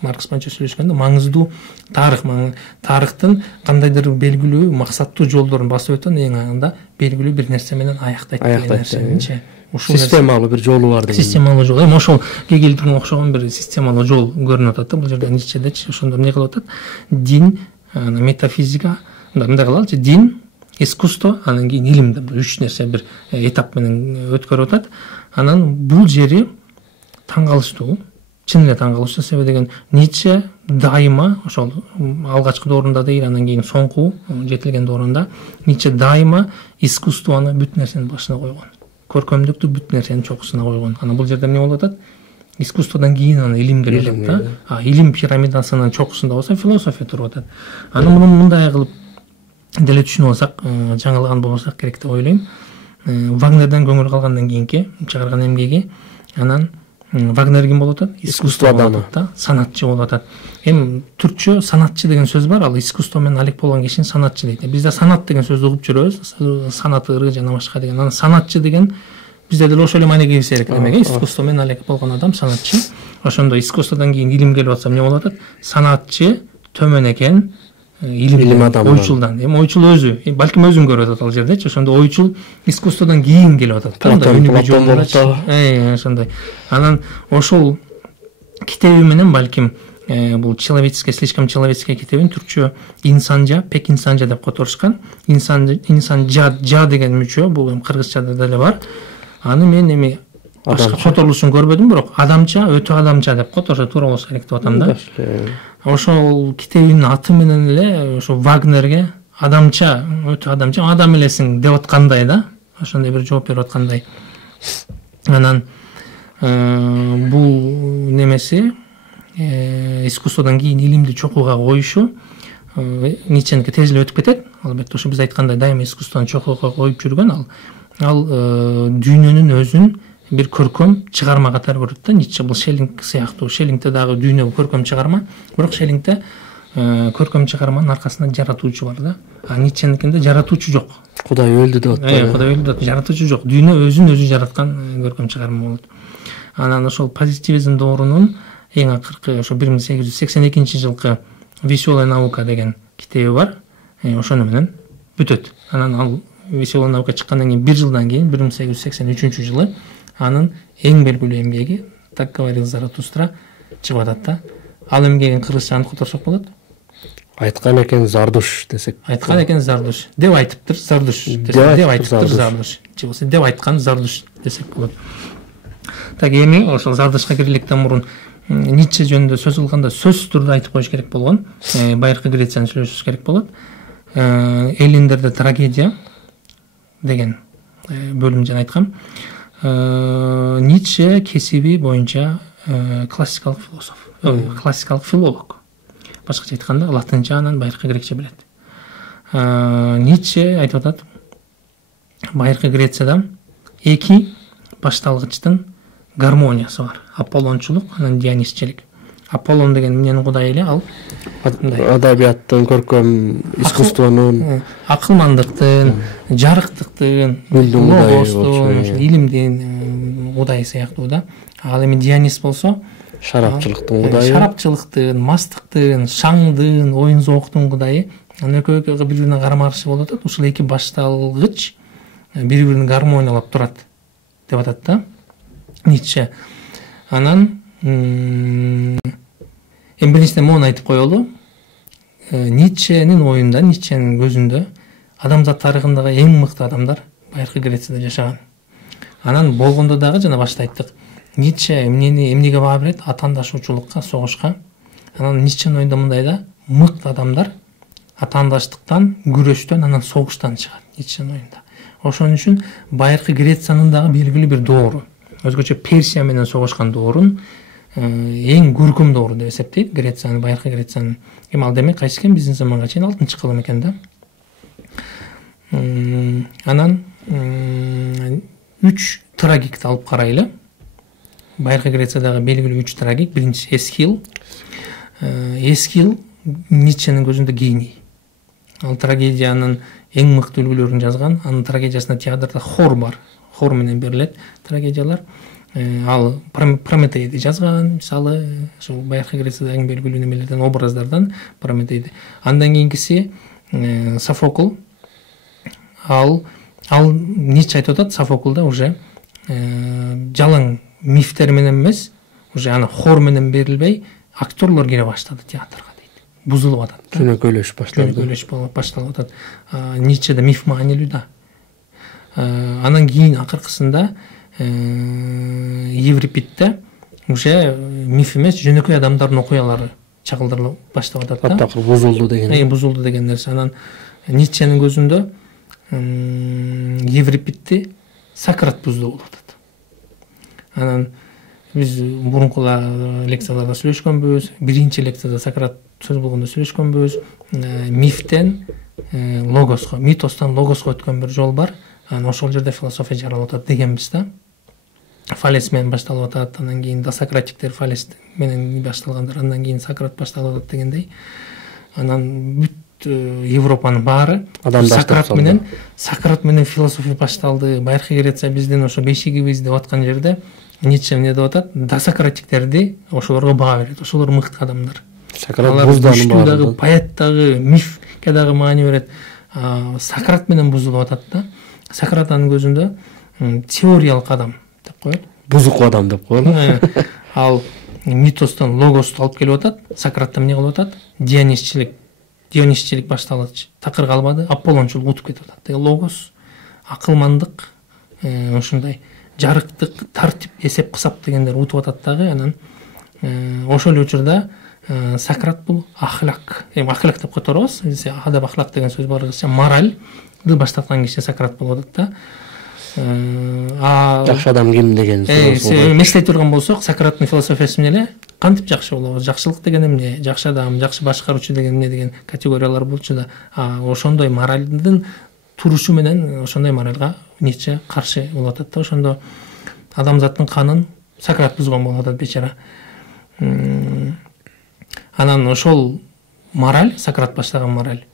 Маркс менен сүйлөшкөндө, маңыздуу тарыхтын кандайдыр белгилүү максаттуу жолдорун басып өтөн, эң анда белгилүү бир нерсе менен аяктайт деген нерсеничи. Системалуу бир жолу бар деген. Системалуу жол. Эми ошол Гегельдин окшогон бир системалуу жол көрүнүп атат да. Бул жерде Ницчедечи ошондо эмне кылып атат? Дин, метафизика, мындай кылалычы, дин, искусство, анан кийин илим деп 3 нерсе бир этап менен өткөрүп атат. Анан бул жери таң калыштуу, чын эле таң калыштуу. Себеби деген Ницше дайыма ошол алгачкы доорунда дейт, анан кийин соңку жетилген доорунда Ницше дайыма искусствону бүт нерсенин башына койгон. Көркөмдүктү бүт нерсенин чокусуна койгон. Анан бул жерде эмне болуп атат? Искусстводан кийин ана илим келип атат да. Илим пирамидасынын чокусунда болсо философия туруп атат. Анан муну мындай кылып деле түшүнүп алсак, жаңылган болсак керек деп ойлойм. Вагнерден көңүл калгандан кийинки чыгарган эмгеги, анан Вагнер ким болуп атат? Искусство адамы да, санатчы болуп атат. Эми түркчө санатчы деген сөз бар, ал искусство менен алек болгон кишини санатчы дейт. Бизде санат деген сөздү угуп жүрөбүз, санат ыры жана башка деген. Анан санатчы деген бизде деле ошол эле маанеге кирсе керек демек, искусство менен алек болгон адам санатчы. Ошондой искусстводан кийин илим келип атса эмне болуп атат? Санатчы төмөн экен, илим адам, ойчулдан. Эми ойчул өзү, балким өзүн көрүп атат ал жердечи. Ошондо ойчул искусстводан кийин келип атат. Ошондой. Анан ошол китеби менен балким бул слишком человеческий китебин түркчө инсанжа, пек инсанжа деп которушкан. Инсанжа деген мүчө, бул эми кыргызчада деле бар. Аны мен эми башка которулушун көрбөдүм, бирок адамча, өтө адамча деп которсо туура болсо керек деп атам да. Ошол китебинин аты менен эле ошо Вагнерге адамча, өтө адамча, адам элесиң деп аткандай да. Ошондой бир жооп берип аткандай. Анан бул немеси искусстводан кийин илимди чокууга коюшу Ницченики тез эле өтүп кетет. Албетте ошо биз айткандай дайыма искусствону чокууга коюп жүргөн ал дүйнөнүн өзүн бир көркөм чыгарма катары көрөт да. Ницше бул Шеллинг сыяктуу. Шеллингте дагы дүйнө көркөм чыгарма, бирок Шеллингте көркөм чыгарманын аркасында жаратуучу бар да. А Ницченикинде жаратуучу жок. Кудай өлдү деп атат. Кудай өлдү деп, жаратуучу жок. Дүйнө өзүн өзү жараткан көркөм чыгарма болот. Анан ошол позитивизм доорунун эң акыркы ошо 1882 жылкы Веселая наука деген китеби бар. Ошону менен бүтөт. Анан ал Веселая наука чыккандан кийин 1 жылдан кийин 1883 жылы анын эң белгилүү эмгеги Так говорил Заратустра чыгып атат да. Ал эмгегин кыргызчаны которсок болот. Айткан экен Зардуш десек. Айткан экен Зардуш деп айтыптыр Зардуш десек, деп айтыптыр Зардуш. Же болсо деп айткан Зардуш десек болот. Так эми ошол Зардушка кириликтен мурун Ницше жөнүндө сөз кылганда сөзсүз түрдө айтып коюш керек болгон. Байыркы Грецияны сүйлөшүш керек болот. Эллиндерде трагедия деген бөлүм жана айткам. Ницше кесиби боюнча классикалык философ, классикалык филолог. Башкача айтканда латынча анан байыркы грекче билет. Ницше айтып атат, байыркы Грецияда эки башталгычтын гармониясы бар. Аполлончулук, анан Дионисчелик. Аполлон деген эмненин кудайы эле, ал адабияттын, көркөм искусствонун, акылмандыктын, жарыктыктын, логостун, илимдин кудайы сыяктуу да. Ал эми Дионис болсо шарапчылыктын кудайы, шарапчылыктын, мастыктын, шаңдын, оюн зооктун кудайы. Анан экөө бири бирине карама каршы болуп атат. Ушул эки башталгыч бири бирин гармониялап турат деп атат да Ницше. Анан эми биринчиден моуну айтып коелу. Ницшенин оюнда, Ницшенин көзүндө адамзат тарыхындагы эң мыкты адамдар байыркы Грецияда жашаган. Анан болгондо дагы жана башта айттык. Ницше эмнеге баа берет? Атаандашуучулукка, согушка. Анан Ницшенин оюнда мындай да, мыкты адамдар атаандаштыктан, күрөштөн, анан согуштан чыгат Ницшенин оюнда. Ошон үчүн байыркы Грециянын дагы белгилүү бир доору, өзгөчө Персия менен согушкан доорун эң көркөм доору деп эсептейт Грециянын, байыркы Грециянын. Эми ал демек кайсы экен, биздин заманга чейин 6-кылым экен да. Анан 3 трагикти алып карайлы. Байыркы Грециядагы белгилүү 3 трагик. Биринчиси Эсхил. Эсхил Ницшенин көзүндө гений. Ал трагедиянын эң мыкты үлгүлөрүн жазган. Анын трагедиясында театрда хор бар. Хор менен берилет трагедиялар. Ал Прометейди жазган, мисалы, ошол байыркы Грецияда эң белгилүү немелерден, образдардан Прометейди. Андан кийинкиси Софокл. Ал Ницше айтып атат, Софоклда уже жалаң мифтер менен эмес, уже аны хор менен берилбей, актерлор кире баштады театрга дейт. Бузулуп атат. Жөнөкөйлөш башталды. Жөнөкөйлөш башталып атат. Ницшеде миф маанилүү да. Анан кийин акыркысында Еврипидте уже миф эмес, жөнөкөй адамдардын окуялары чагылдырылып баштап атат да. Такыр бузулду деген. Бузулду деген нерсе. Анан Ницшенин көзүндө Еврипидти Сократ бузду болуп атат. Анан биз мурункула лекцияларда сүйлөшкөнбүз. Биринчи лекцияда Сократ сөз болгондо сүйлөшкөнбүз. Мифтен логоско, митостон логоско өткөн бир жол бар. Анан ошол жерде философия жаралып атат дегенбиз да. Фалес менен башталып атат, анан кийин досократиктер Фалес менен башталгандар, андан кийин Сократ башталып атат дегендей. Анан бүт Европанын баары Сократ менен философия башталды. Байыркы Греция биздин ошо бешигибиз деп аткан жерде Ницше эмне деп атат? Досократиктерди ошолорго баа берет. Ошолор мыкты адамдар. Сократ бузданын баары, поэт дагы, мифке дагы маани берет. Сократ менен бузулуп атат да. Сократ анын көзүндө теориялык адам деп коет. Бузук адам деп коет. Ал митостон логосту алып келип атат. Сократ эмне кылып атат? Дионисчилик башталат. Такыр калбады, Аполлончулук утуп кетип атат. Логос, акылмандык, ушундай жарыктык, тартип, эсеп кысап дегендер утуп атат дагы. Анан ошол учурда Сократ бул ахлак. Ахлак деп которобуз. Адаб ахлак деген сөз бар. Моральды баштаткан киши Сократ болуп атат да. Жакшы адам ким деген сөз. Эстей турган болсок, Сократтын философиясы эмне? Кантип жакшы болобуз? Жакшылык деген эмне? Жакшы адам, жакшы башкаруучу деген эмне деген категориялар болчу да. Ошондой моралдын турушу менен ошондой моральга Ницше каршы болуп атат да. Ошондо адамзаттын канын Сократ бузган болуп атат бечара. Анан ошол мораль, Сократ баштаган мораль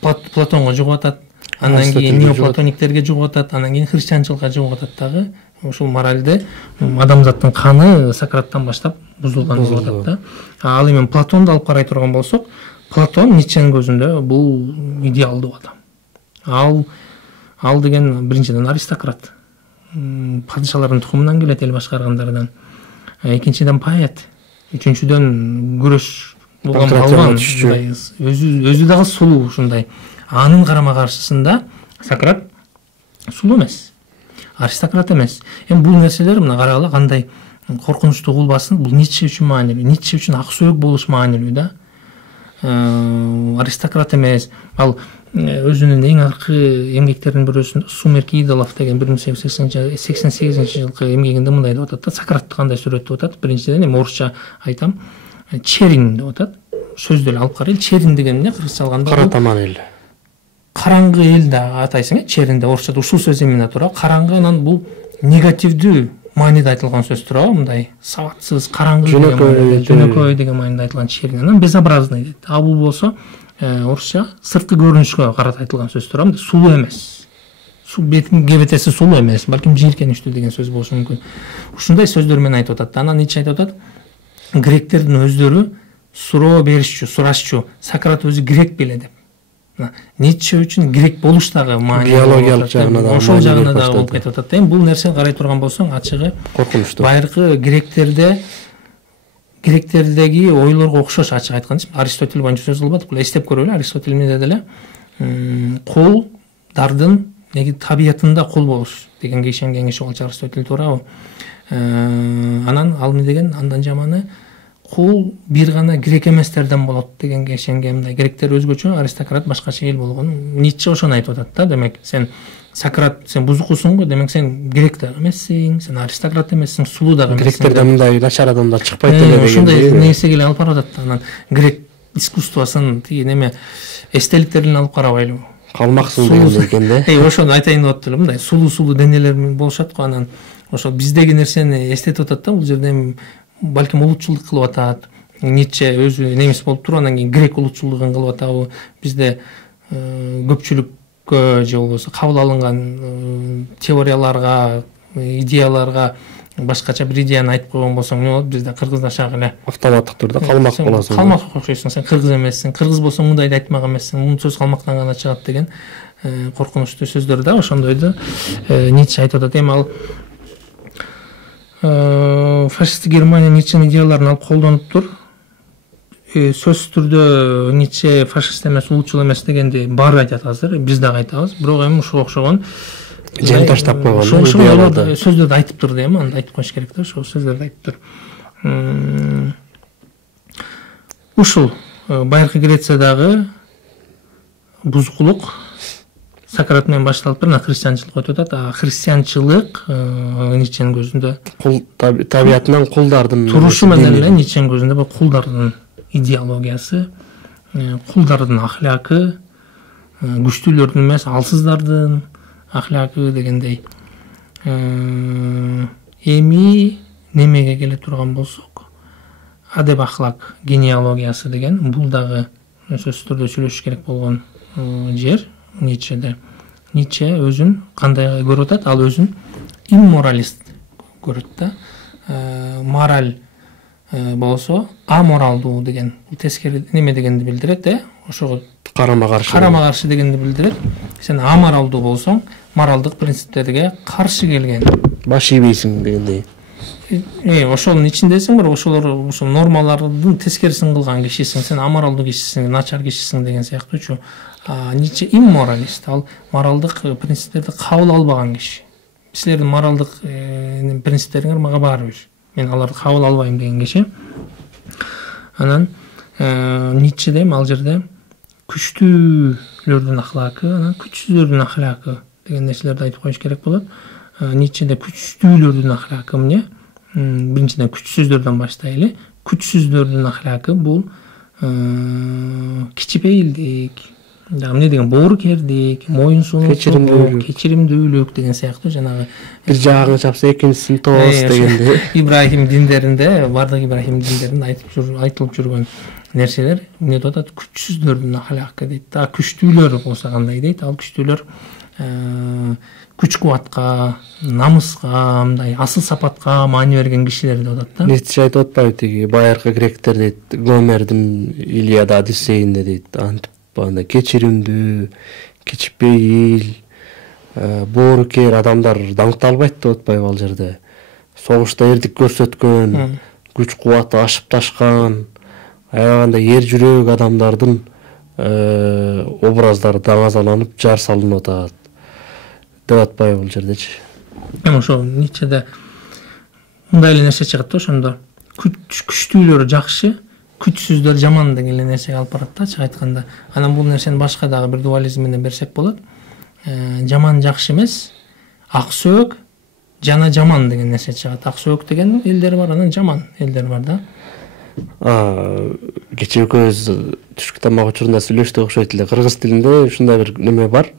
Платонго жугуп атат. Андан кийин неоплатониктерге жугуп атат, андан кийин христианчылыкка жугуп атат дагы. Ошол моральды адамзаттын каны Сократтан баштап бузулган болуп атат да. Ал эми Платонду алып карай турган болсок, Платон Ницшенин көзүндө бул идеалдуу адам. Ал деген биринчиден аристократ. Падышалардын тукумунан келет, эл башкаргандардан. Экинчиден поэт. Үчүнчүдөн күрөш болгон балбан. Өзү дагы сулуу ушундай. Анын карама каршысында Сократ сулуу эмес. Аристократ эмес. Эми бул нерселер мына карагыла кандай коркунучтуу кулбасын, бул Ницше үчүн маанилүү. Ницше үчүн ак сөөк болуш маанилүү да. Аристократ эмес. Ал өзүнүн эң аркы эмгектеринин бирөөсүндө Сумерки идолов деген 1888 жылкы эмгегинде мындай деп атат да. Сократты кандай сүрөттөп атат? Биринчиден эми орусча айтам. Черин деп атат. Сөздү эле алып карайлы. Черин деген эмне? Кыргызча алганда кара таман эл. Караңгы эл да атайсың, черинде орусчада ушул сөз эмне турат? Караңгы, анан бул негативдүү мааниде айтылган сөз турат, мындай сабатсыз, караңгы деген мааниде, жөнөкөй деген мааниде айтылган черин. Анан безобразный дейт. А бул болсо орусча сырткы көрүнүшкө карата айтылган сөз турат, сулуу эмес. Бетин кебетеси сулуу эмес, балким жийиркеничтүү деген сөз болушу мүмкүн. Ушундай сөздөр менен айтып атат. Анан Ницше айтып атат, гректердин өздөрү суроо беришчү, сурашчу. Сократ өзү грек беле деп. Ницше үчүн грек болуш дагы маани, биологиялык жагына да, ошол жагына да болуп кетип атат. Эми бул нерсени карай турган болсоң, ачыгы коркунучтуу. Байыркы гректердеги ойлорго окшош, ачык айтканда. Аристотель боюнча сөз кылбадык, бул эстеп көрөлү. Аристотель эмне деди эле? Кулдардын неги табиятында кул болуш дегенге ишенген киши болчу Аристотель, туурабы? Анан ал эмне деген? Андан жаманы кул бир гана грек эместерден болот дегенге ишенген. Мындай гректер өзгөчө, аристократ башкача эл болгон. Ницше ошону айтып атат да. Демек сен Сократ, сен бузукусуң го, демек сен грек да эмессиң, сен аристократ эмессиң, сулуу да эмессиң. Гректерден мындай начар адамдар чыкпайт эле деген. Ошондой нерсеге эле алып барып атат. Анан грек искусствосын тиги неме эстеликтерин алып карабайлыбы? Калмаксың деген экен да. Ошону айтайын деп атып элем, мындай сулуу денелер болушат го. Анан ошо биздеги нерсени эстетип атат да. Бул жерде балким улутчулдук кылып атат. Ницше өзү немис болуп туруп, анан кийин грек улутчулдугун кылып атабы? Бизде көпчүлүккө же болбосо кабыл алынган теорияларга, идеяларга башкача бир идеяны айтып койгон болсоң эмне болот? Бизде кыргыздашак эле автоматтык түрдө калмак болосуң. Калмак окшойсуң, сен кыргыз эмессиң. Кыргыз болсоң мындайды айтмак эмессиң. Бул сөз калмактан гана чыгат деген коркунучтуу сөздөр да. Ошондойду Ницше айтып атат. Эми ал фашисттик Германия Ницшенин идеяларын алып колдонуптур. Сөзсүз түрдө Ницше фашист эмес, улутчул эмес дегенди баары айтат азыр. Биз дагы айтабыз. Бирок эми ушуга окшогон жен таштап койгон сөздөрдү айтыптыр дейм. Аны айтып коюш керек да. Ошол сөздөрдү айтыптыр. Ушул байыркы Грециядагы бузукулук Сократ менен башталып, анан христианчылык өтүп атат. Христианчылык Ницшенин көзүндө табиятынан кулдардын турушу менен эле Ницшенин көзүндө бул кулдардын идеологиясы, кулдардын ахлакы, күчтүүлөрдүн эмес, алсыздардын ахлакы дегендей. Эми немеге келе турган болсок, адеп ахлак генеалогиясы деген бул дагы сөзсүз түрдө сүйлөшүш керек болгон жер Ницшеде. Ницше өзүн кандай көрүп атат? Ал өзүн имморалист көрөт да. Мораль болсо аморалдуу деген тескери неме дегенди билдирет, ошого карама каршы дегенди билдирет. Сен аморалдуу болсоң, моралдык принциптерге каршы келген, баш ийбейсиң дегендей. Ошонун ичиндесиң, бирок ошол нормалардын тескерисин кылган кишисиң, сен аморалдуу кишисиң, начар кишисиң деген сыяктуучу. Ницше имморалист, ал моралдык принциптерди кабыл албаган киши. Силердин моралдык принциптериңер мага баары бир, мен аларды кабыл албайм деген киши. Анан Ницше дейм, ал жерде күчтүүлөрдүн ахлакы, анан күчсүздөрдүн ахлакы деген нерселерди айтып коюш керек болот. Ницшеде күчтүүлөрдүн ахлакы эмне? Биринчиден күчсүздөрдөн баштайлы. Күчсүздөрдүн ахлакы бул кичипейилдик, эмне деген боорукердик, моюнсундуулук, кечиримдүүлүк деген сыяктуу, жанагы бир жагыңы чапса экинчисин тоос дегенде. Ибрахим диндеринде, бардык Ибрахим диндеринде айтылып жүргөн нерселер эмне деп атат? Күчсүздөрдүн ахлакы дейт. Күчтүүлөр болсо кандай дейт? Ал күчтүүлөр күч кубатка, намыска, мындай асыл сапатка маани берген кишилер деп атат да. Ницше айтып атпайбы тиги байыркы гректер дейт, Гомердин Илияда, Одиссейинде дейт, антип андай кечиримдүү, кичипейил, боорукер адамдар даңкталбайт деп атпайбы ал жерде. Согушта эрдик көрсөткөн, күч кубаты ашып ташкан, аягында ер жүрөк адамдардын образдары даңазаланып жар салынып атат деп атпайбы бул жердечи. Эми ошо Ницшеде мындай эле нерсе чыгат да, ошондо күчтүүлөр жакшы, күчсүздөр жаман деген эле нерсеге алып барат да, ачык айтканда. Анан бул нерсени башка дагы бир дуализм менен берсек болот. Жаман жакшы эмес, аксөөк жана жаман деген нерсе чыгат. Аксөөк деген элдер бар, анан жаман элдер бар да. Кечээ экөөбүз түшкү тамак учурунда сүйлөштүк окшойт эле. Кыргыз тилинде ушундай бир неме бар.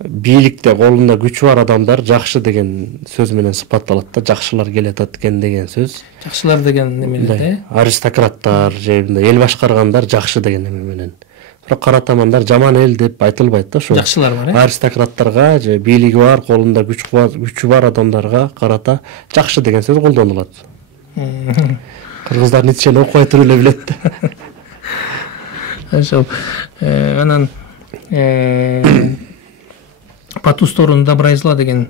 Бийликте колунда күчү бар адамдар жакшы деген сөз менен сыпатталат да, жакшылар келе атат экен деген сөз. Жакшылар деген немелерде аристократтар же эл башкаргандар жакшы деген неме менен. Бирок кара тамандар жаман эл деп айтылбайт да, ошо. Жакшылар бар, аристократтарга же бийлиги бар, колунда күчү бар адамдарга карата жакшы деген сөз колдонулат. Кыргыздар Ницшени окубай туруп эле билет. Ошол анан по ту сторону добра деген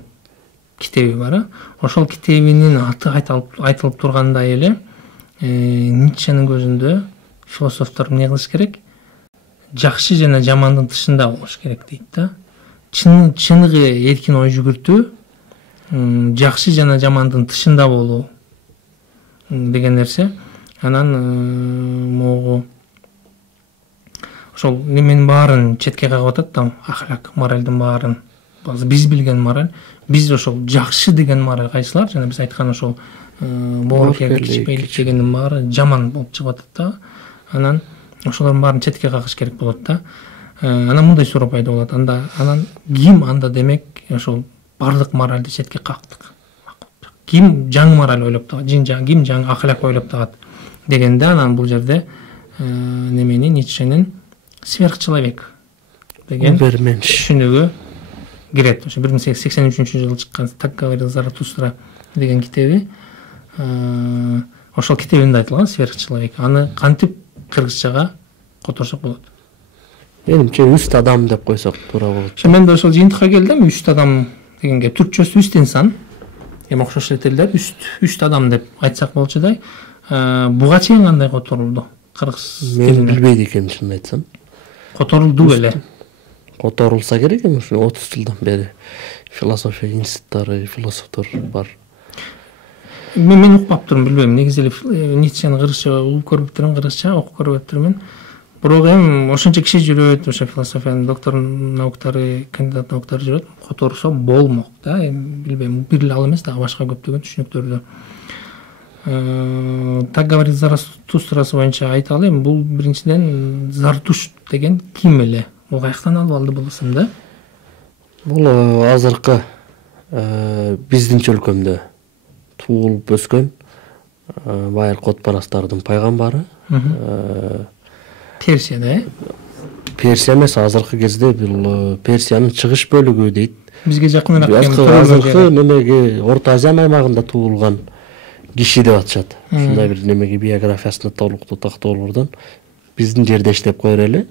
китеби бар. Ошол китебинин аты айтылып тургандай эле Ницшенин көзүндө философтор эмне кылыш керек? Жакшы жана жамандын тышында болуш керек дейт да. Чыныгы эркин ой жүгүртүү жакшы жана жамандын тышында болуу деген нерсе. Анан могу ошол неменин баарын четке кагып атат да, ахлак, моральдын баарын. Биз билген мораль, биз ошол жакшы деген мораль кайсылар, жана биз айткан ошол боорукерлик, кичпейлик дегендин баары жаман болуп чыгып атат да. Анан ошолордун баарын четке кагыш керек болот да. Анан мындай суроо пайда болот. Анан ким анда демек ошол бардык моральды четке кактык? Ким жаңы мораль ойлоп табат, ким жаңы ахлак ойлоп табат дегенде, анан бул жерде немени Ницшенин сверхчеловек деген түшүнүгү кирет. Ошо 1883-жылы чыккан «Так говорил Заратустра» деген китеби. Ошол китебинде айтылган сверхчеловек. Аны кантип кыргызчага которсок болот? Менимче үст адам деп койсок туура болот. Мен да ошол жыйынтыкка келдим. Үст адам дегенге түркчөсү үст инсан. Эми окшош эле үст адам деп айтсак болчудай. Буга чейин кандай которулду? Кыргыз Мен билбейт экенмин, чынын айтсам. Которулду беле. Которулса керек эми, ушу 30 жылдан бери философия институттары, философтор бар. Мен укпаптырмын, билбейм. Негизи эле Ницшени кыргызча угуп көрбөптүрмүн, кыргызча окуп көрбөптүрмүн. Бирок эми ошончо киши жүрөт, ошо философиянын доктор науктары, кандидат науктары жүрөт. Которсо болмок да, эми билбейм, бир эле ал эмес, дагы башка көптөгөн түшүнүктөрдө. Так говорит Заратустрасы боюнча айталы, эми бул биринчиден Зартушт деген ким эле? Бул каяктан алып алды бул ысымды? Бул азыркы биздин чөлкөмдө туулуп өскөн байыркы отпарастардын пайгамбары. Персияда, Персия эмес, азыркы кезде бул Персиянын чыгыш бөлүгү дейт. Бизге жакыныраак азыркы немеге Орто Азия аймагында туулган киши деп атышат. Ушундай бир немеге биографиясында толуктуу тактоолордон биздин жерде иштеп койру эле.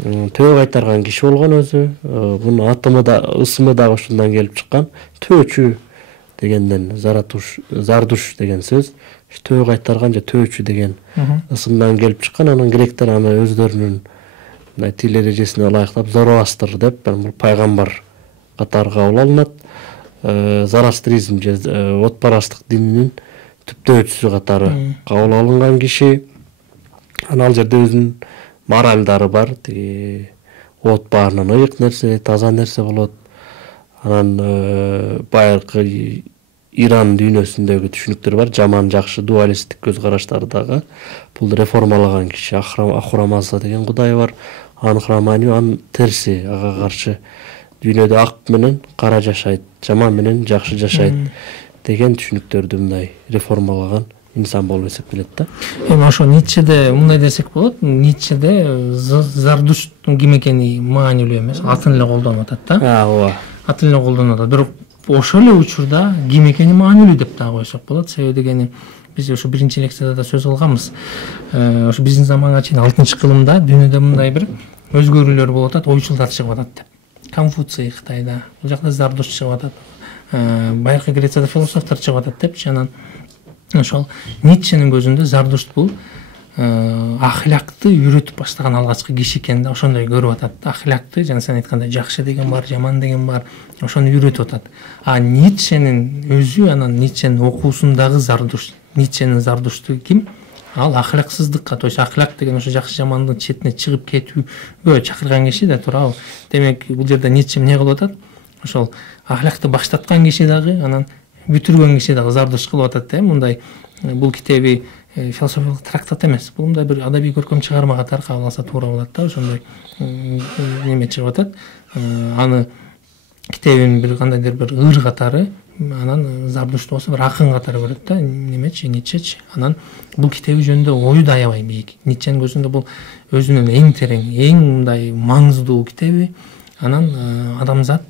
Төө кайтарган киши болгон өзү. Бунун атымы да, ысымы дагы ушундан келип чыккан. Төөчү дегенден Зардуш деген сөз. Төө кайтарган же төөчү деген ысымдан келип чыккан. Анан гректер аны өздөрүнүн тил эрежесине ылайыктап Зороастр деп, бул пайгамбар катары кабыл алынат. Зарастризм же отпарастык дининин түптөөчүсү катары кабыл алынган киши. Анан ал жерде өзүнүн моральдары бар. Тиги от баарынан ыйык нерсе, таза нерсе болот. Анан байыркы Иран дүйнөсүндөгү түшүнүктөр бар. Жаман, жакшы, дуалисттик көз караштары дагы. Бул реформалаган киши. Ахурамазда деген кудай бар. Анхрамани, ан терси, ага каршы дүйнөдө ак менен кара жашайт, жаман менен жакшы жашайт деген түшүнүктөрдү мындай реформалаган инсан болуп эсептелет да. Эми ошо Ницшеде мындай десек болот. Ницшеде Зардуштун ким экени маанилүү эмес, атын эле колдонуп атат да. Ооба. Атын эле колдонуп атат. Бирок ошол эле учурда ким экени маанилүү деп дагы койсок болот. Себеби дегени биз ошо биринчи лекцияда да сөз кылганбыз. Ошо биздин заманга чейин 6-кылымда дүйнөдө мындай бир өзгөрүүлөр болуп атат, ойчулдар чыгып атат деп. Конфуций Кытайда, бул жакта Зардуш чыгып атат. Байыркы Грецияда философтор чыгып атат депчи. Анан ошол Ницшенин көзүндө Зардушт бул ахлякты үйрөтүп баштаган алгачкы киши экен да. Ошондой көрүп атат. Ахлякты, жана сен айткандай жакшы деген бар, жаман деген бар. Ошону үйрөтүп атат. Ницшенин өзү, анан Ницшенин окуусундагы Зардушт, Ницшенин Зардушту ким? Ал ахляксыздыкка, то есть ахляк деген ошо жакшы жамандын четине чыгып кетүүгө чакырган киши да туурабы. Демек бул жерде Ницше эмне кылып атат? Ошол ахлякты баштаткан киши дагы, анан бүтүргөн киши дагы Зардуш кылып атат да. Мындай бул китеби философиялык трактат эмес. Бул мындай бир адабий көркөм чыгарма катары кабыл алса туура болот да. Ошондой неме чыгып атат. Аны китебин бир кандайдыр бир ыр катары, анан Зардушт болсо бир акын катары көрөт да. Немечи, Ницшечи. Анан бул китеби жөнүндө ою да аябай бийик. Ницшенин көзүндө бул өзүнүн эң терең, эң мындай маңыздуу китеби. Анан адамзат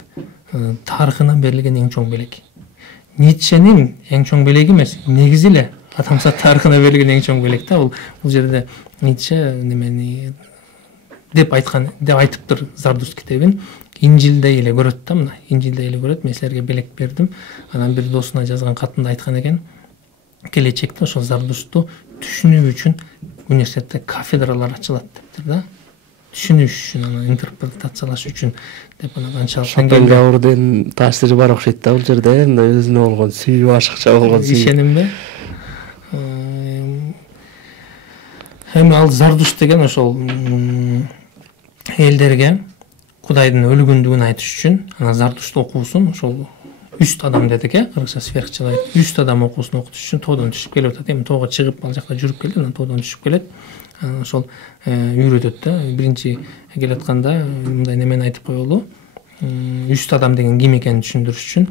тарыхынан берилген эң чоң белек. Ницшенин эң чоң белеги эмес, негизи эле адамзат тарыхына берилген эң чоң белек да. Бул жерде Ницше немени деп айтыптыр Зардуш китебин. Инжилде эле көрөт да, мына Инжилде эле көрөт. Мен силерге белек бердим. Анан бир досуна жазган катында айткан экен, келечекте ошол Зардушту түшүнүү үчүн университетте кафедралар ачылат дептир да. Түшүнүш үчүн, аны интерпретациялаш үчүн деп анан канчалык Шопенгауэрдин таасири бар окшойт да бул жерде, өзүнө болгон сүйүү, ашыкча болгон сүйүү. Ишенимби? Эми ал Зардуш деген ошол элдерге Кудайдын өлгөндүгүн айтыш үчүн анан Зардушту окуусун ошол үст адам дедик, кыргызча сверхчеловек, үст адам окуусун окутуш үчүн тоодон түшүп келип атат. Эми тоого чыгып ал жакта жүрүп келди, анан тоодон түшүп келет. Ошол үйрөтөт да. Биринчи келатканда мындай немени айтып коелу. Үст адам деген ким экенин түшүндүрүш үчүн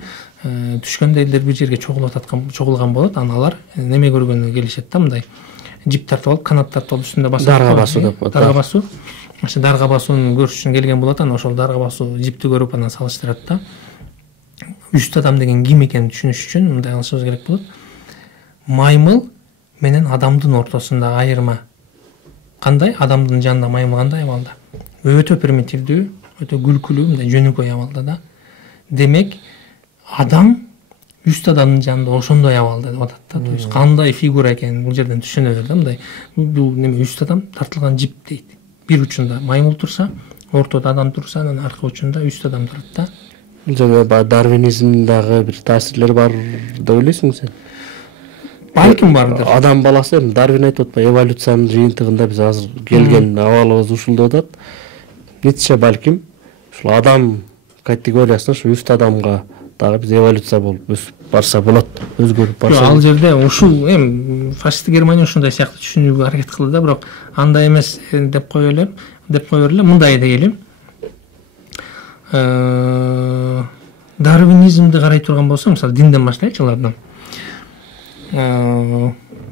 түшкөндө элдер бир жерге чогулган болот. Анан алар неме көргөнү келишет да, мындай жип тартып алып, канат тартып алып үстүндө басат. Дарга басуу деп атат. Дарга басуу. Ошо дарга басууну көрүш үчүн келген болот. Анан ошол дарга басуу жипти көрүп анан салыштырат да. Үст адам деген ким экенин түшүнүш үчүн мындай кылышыбыз керек болот. Маймыл менен адамдын ортосунда айырма кандай? Адамдын жанында маймыл кандай абалда? Өтө примитивдүү, өтө күлкүлүү, мындай жөнөкөй абалда да. Демек, адам үст адамдын жанында ошондой абалда деп атат да. То есть кандай фигура экенин бул жерден түшүнөбүз да, мындай. Бул неме үст адам тартылган жип дейт. Бир учунда маймыл турса, ортодо адам турса, анан аркы учунда үст адам турат да. Бул жерде дарвинизмдагы бир таасирлер бар деп ойлойсуңбу сен? Балким бардыр. Адам баласы эми Дарвин айтып атпайбы, эволюциянын жыйынтыгында биз азыр келген абалыбыз ушул деп атат. Ницше балким ушул адам категориясына ушу үст адамга дагы биз эволюция болуп өсүп барса болот, өзгөрүп барса. Ал жерде ушул эми фашист Германия ушундай сыяктуу түшүнүүгө аракет кылды да, бирок андай эмес деп коелу, мындай дейли. Дарвинизмди карай турган болсо, мисалы динден баштайлычы алардан.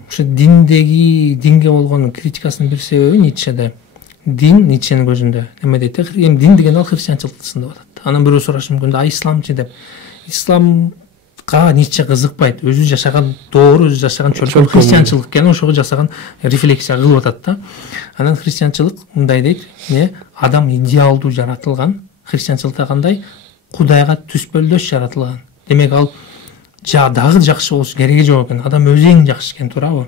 Ушу динге болгон критикасынын бир себеби Ницшеде. Дин Ницшенин көзүндө неме дейт? Эми дин деген ал христианчылыктын деп атат. Анан бирөө сурашы мүмкүн, а исламчы деп. Исламга Ницше кызыкпайт. Өзү жашаган доор, өзү жашаган чөлкө христианчылык экен, ошого жасаган рефлексия кылып атат да. Анан христианчылык мындай дейт, адам идеалдуу жаратылган. Христианчылыкта кандай? Кудайга түспөлдөш жаратылган. Демек ал дагы жакшы болуш кереги жок экен. Адам өзү эң жакшы экен, туурабы?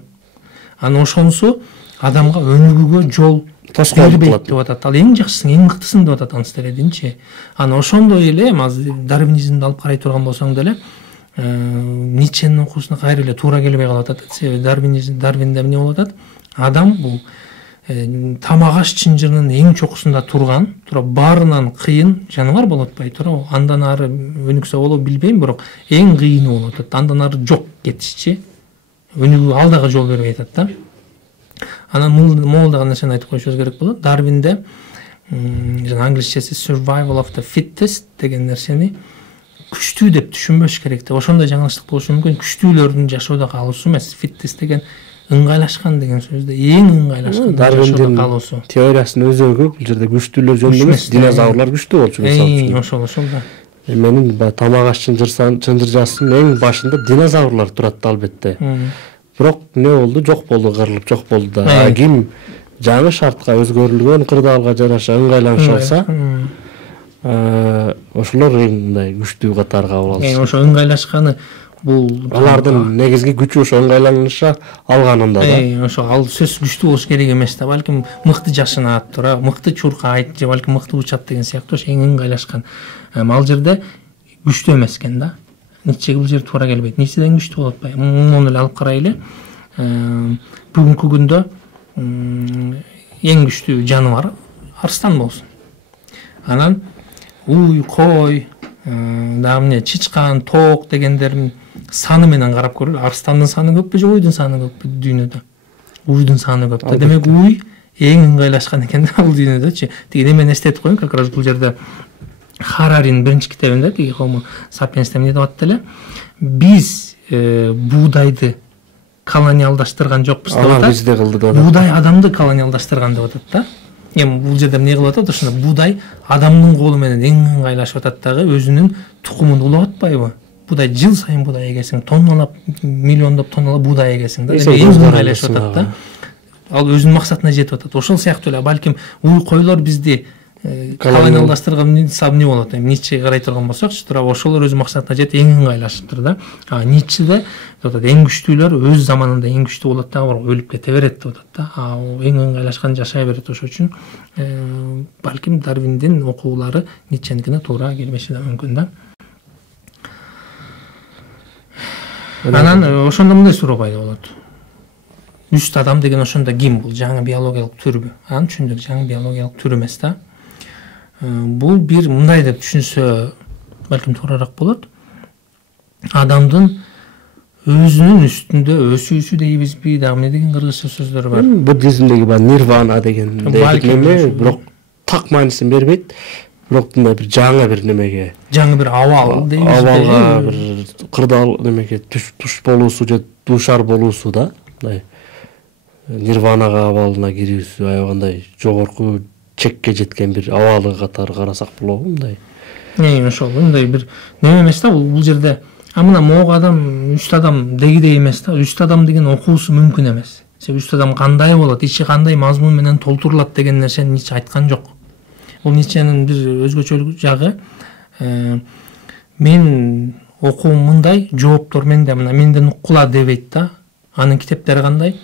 Анан ошонусу адамга өнүгүүгө жол бербейт деп атат. Ал эң жакшысын, эң мыктысын деп атат анысы деле динчи. Анан ошондой эле азыр дарвинизмди алып карай турган болсоң деле Ницшенин окуусуна кайра эле туура келбей калып атат. Себеби Дарвинде эмне болуп атат? Адам бул тамак аш чынжырынын эң чокусунда тура баарынан кыйын жаныбар болуп атпайбы, туурабы? Андан ары өнүксө болобу билбейм, бирок эң кыйыны болуп атат. Андан ары жок кетишчи. Өнүгүү ал дагы жол бербей атат да. Анан молдаган нерсени айтып коюшубуз керек болот. Дарвинде англисчеси survival of the fittest деген нерсени күчтүү деп түшүнбөш керек да. Ошондой жаңылыштык болушу мүмкүн. Күчтүүлөрдүн жашоодо калуусу эмес, fittest деген ыңгайлашкан деген сөздө эң ыңгайлашкан жашоодо калуусу. Теориясынын өзөгү бул жерде күчтүүлөр жөнүндө эмес, динозаврлар күчтүү болчу мисалы. Ошол да. Менин тамак аш чынжыржасынын эң башында динозаврлар турат да албетте. Бирок не болду? Жок болду, кырылып жок болду да. Ким жаңы шартка өзгөрүлгөн кырдаалга жараша ыңгайланыш алса, ошолор эң мындай күчтүү катарга алышат. Ошо ыңгайлашканы бул алардын негизги күчү ошо ыңгайланыша алганында да. Ошо ал сөз күчтүү болуш керек эмес да. Балким мыкты жашынат, тура, мыкты чуркайт же балким мыкты учат деген сыяктуу ошо эң ыңгайлашкан. Ал жерде күчтүү эмес экен да. Ницшеге бул жер туура келбейт. Ницшеден күчтүү болуп атпайбы? Муну эле алып карайлы. Бүгүнкү күндө эң күчтүү жаныбар арстан болсун. Анан уй, кой, дагы эмне, чычкан, тоок дегендердин саны менен карап көрөлү. Арстандын саны көппү же уйдун саны көппү дүйнөдө? Уйдун саны көп да. Демек уй эң ыңгайлашкан экен да бул дүйнөдө. Тиги немени эстетип коеюн, как раз бул жерде Хараринин биринчи китебинде, тиги Homo sapiens эмне деп атат эле? Биз буудайды колониалдаштырган жокпуз деп атат. Алар бизде кылды деп атат. Буудай адамды колониалдаштырган деп атат да. Эми бул жерде эмне кылып атат? Ошондо буудай адамдын колу менен эң ыңгайлашып атат дагы өзүнүн тукумун улап атпайбы? будай жыл сайын будай эгесиң, тонналап, миллиондоп тонналап будай эгесиң да. Эң ыңгайлашып атат да. Ал өзүнүн максатына жетип атат. Ошол сыяктуу эле балким койлор бизди колониялдаштырган эмне болот? Ницчеге карай турган болсокчу, туурабы ошолор өз максатына жетип эң ыңгайлашыптыр да. Ницчеде эң күчтүүлөр өз заманында эң күчтүү болот дагы бар, өлүп кете берет деп атат да. Эң ыңгайлашкан жашай берет. Ошол үчүн балким Дарвиндин окуулары Ницченикине туура келбеши да мүмкүн да. Анан ошондо мындай суроо пайда болот. Үст адам деген ошондо ким? Бул жаңы биологиялык түрбү? Анын түшүндүк жаңы биологиялык түр эмес да. Бул бир мындай деп түшүнсө балким туурараак болот. Адамдын өзүнүн үстүндө өсүүсү дейбизби, дагы эмне деген кыргызча сөздөр бар. Буддизмдеги бар нирвана деген неме, бирок так маанисин бербейт. Бирок мындай бир жаңы бир немеге, жаңы бир абал дейбизби? Абалга бир кырдаал немеге туш болуусу же дуушар болуусу да. Мындай нирванага абалына кирүүсү, аябагандай жогорку чекке жеткен бир абалы катары карасак болобу мындай. Ошол мындай бир неме эмес да, бул жерде мына могу адам үст адам дегидей эмес да. Үст адам деген окуусу мүмкүн эмес. Себеби үст адам кандай болот, ичи кандай мазмун менен толтурулат деген нерсени Ницче айткан жок. Бул Ницченин бир өзгөчөлүк жагы. Мен окуум мындай, жооптор менде, мына менден уккула дебейт да. Анын китептери кандай?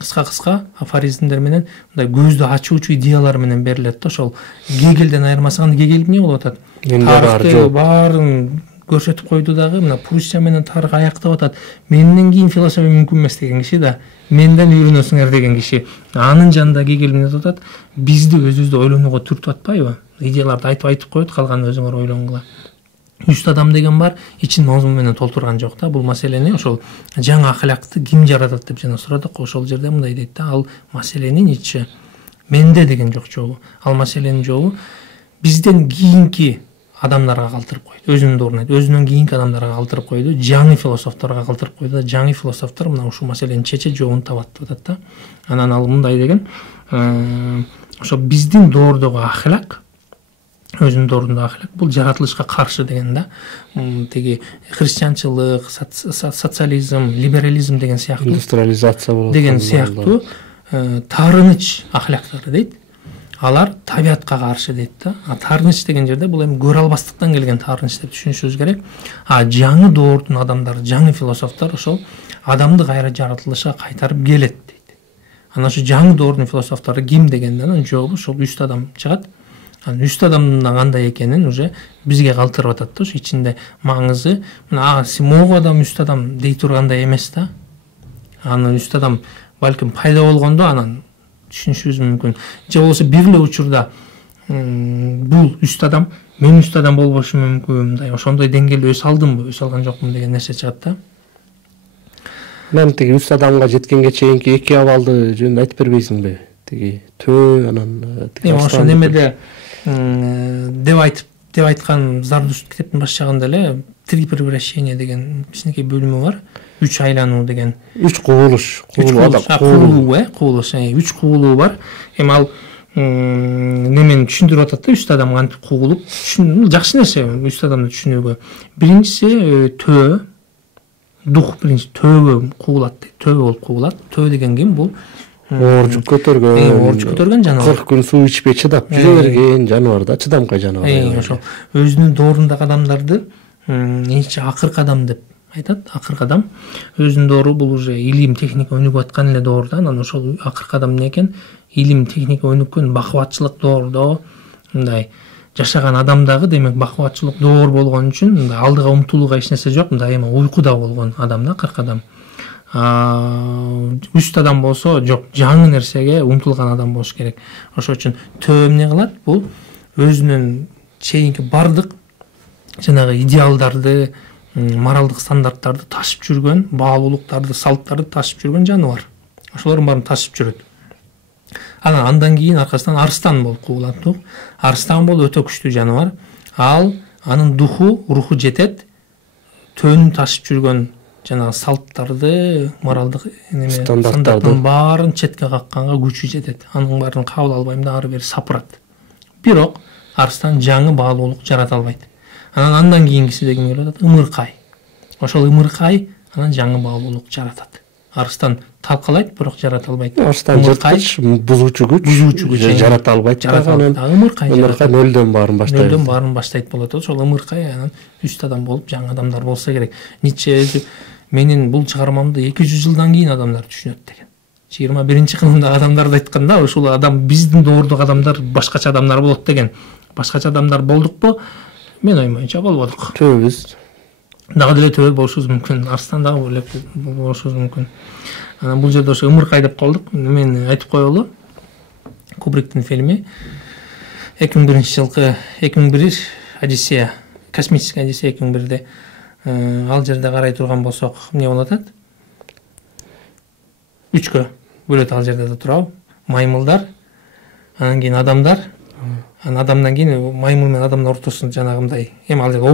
Кыска-кыска афоризмдер менен мындай көздү ачуучу идеялар менен берилет да. Ошол Гегельден айырмасы кандай? Гегель эмне болуп атат? Тарыхты баарын көрсөтүп койду дагы, мына Пруссия менен тарых аяктап атат. Менден кийин философия мүмкүн эмес деген киши да. Менден үйрөнөсүңөр деген киши. Анын жанында Гегель эмне деп атат? Бизди өзүбүздү ойлонууга түртүп атпайбы? Идеяларды айтып коет, калганын өзүңөр ойлонгула. Үст адам деген бар, ичин мазмун менен толтурган жок да. Бул маселени ошол жаңы акылакты ким жаратат деп жана сурадык. Ошол жерде мындай дейт да, ал маселени Ницче менде деген жок жобу. Ал маселенин жобу бизден кийинки адамдарга калтырып койду. Өзүнүн дорун айтып, өзүнөн кийинки адамдарга калтырып койду, жаңы философторго калтырып койду да. Жаңы философтор мына ушул маселени чечет, жобун табат деп атат да. Анан ал мындай деген, ошо биздин доордогу ахлак, өзүнүн доорунда ахлак бул жаратылышка каршы деген да. Теги христианчылык, социализм, либерализм деген сыяктуу, индустриализация болот деген сыяктуу таарыныч ахлактары дейт. Алар табиатка каршы дейт да. Таарыныч деген жерде бул эми көрө албастыктан келген таарыныч деп түшүнүшүбүз керек. Жаңы доордун адамдары, жаңы философтор ошол адамды кайра жаратылышка кайтарып келет дейт. Анан ошо жаңы доордун философтору ким дегенден жообу ошол үст адам чыгат. Анан үст адамдын кандай экенин уже бизге калтырып атат да. Ошо ичинде маңызы мына могу адам үст адам дей тургандай эмес да. Анан үст адам балким пайда болгондо анан түшүнүшүбүз мүмкүн. Же болбосо бир эле учурда бул үст адам, мен үст адам болбошу мүмкүн, мындай ошондой деңгээлде өсө алдымбы, өсө алган жокмун деген нерсе чыгат да. Мен тиги үст адамга жеткенге чейинки эки абалды жөнүндө айтып бербейсиңби? Тиги төө анан ошо немеде деп айткан Зардуш китептин баш жагында эле три превращения деген кичинекей бөлүмү бар. 3 айлануу деген. 3 кубулуш. Кубулуш. 3 кубулуу бар. Эми ал немени түшүндүрүп атат да, үст адам кантип кубулуп. Жакшы нерсе үст адамды түшүнүүгө. Биринчиси төө, дух биринчи төөгө кубулат дейт. Төө болуп кубулат. Төө деген ким? Бул оорчук көтөргөн жаныбар. 40 күн суу ичпей чыдап жүрө берген жаныбар да, чыдамкай жаныбар. Ошо өзүнүн доорундагы адамдарды акыркы адам деп айтат. Акыркы адам өзүнүн доору бул уже илим техника өнүгүп аткан эле доорда. Анан ошол акыркы адам эмне экен? Илим техника өнүккөн бакубатчылык доордо мындай жашаган адамдагы, демек бакубатчылык доор болгон үчүн мындай алдыга умтулууга эч нерсе жок, мындай эми уйкуда болгон адам да, акыркы адам. Үст адам болсо жок, жаңы нерсеге умтулган адам болуш керек. Ошол үчүн төө эмне кылат? Бул өзүнүн чейинки бардык жанагы идеалдарды, моралдык стандарттарды ташып жүргөн, баалуулуктарды, салттарды ташып жүргөн жаныбар. Ошолордун баарын ташып жүрөт. Андан кийин аркасынан арстан болуп кубулат. Арстан бул өтө күчтүү жаныбар. Анын руху жетет. Төөнүн ташып жүргөн жанагы салттарды, моралдык стандарттардын баарын четке какканга күчү жетет. Анын баарын кабыл албайм да, ары бери сапырат. Бирок арстан жаңы баалуулук жарата албайт. Андан кийингиси деген келип атат, ымыркай. ошол ымыркай анан жаңы баалуулук жаратат. Арыстан талкалайт, бирок жарата албайт. Арыстан жырткыч, бузуучу күч жарата албайт. Ымыркай нөлдөн баарын баштайт. Нөлдөн баарын баштайт болот. Ошол ымыркай анан үст адам болуп жаңы адамдар болсо керек. Ницше өзү менин бул чыгармамды 200 жылдан кийин адамдар түшүнөт деген. 21-кылымдагы адамдарды айтканда, ушул адам биздин доордук адамдар башкача адамдар болот деген. Башкача адамдар болдукпу? Мен оймоюнча болбодук. Төбүбүз. Дагы деле төбө болушубуз мүмкүн. Арыстан дагы эле болушубуз мүмкүн. Анан бул жерде ошо ымыркай деп калдык. Мен айтып коелу. Кубриктин фильми 2001-жылкы 2001 Одиссея, космическая Одиссея 2001-де ал жерде карай турган болсок, эмне болот атат? Үчкө бөлөт ал жерде да турабы? Маймылдар, анан кийин адамдар, анан адамдан кийин маймыл менен адамдын ортосунда жанагындай, эми ал жерде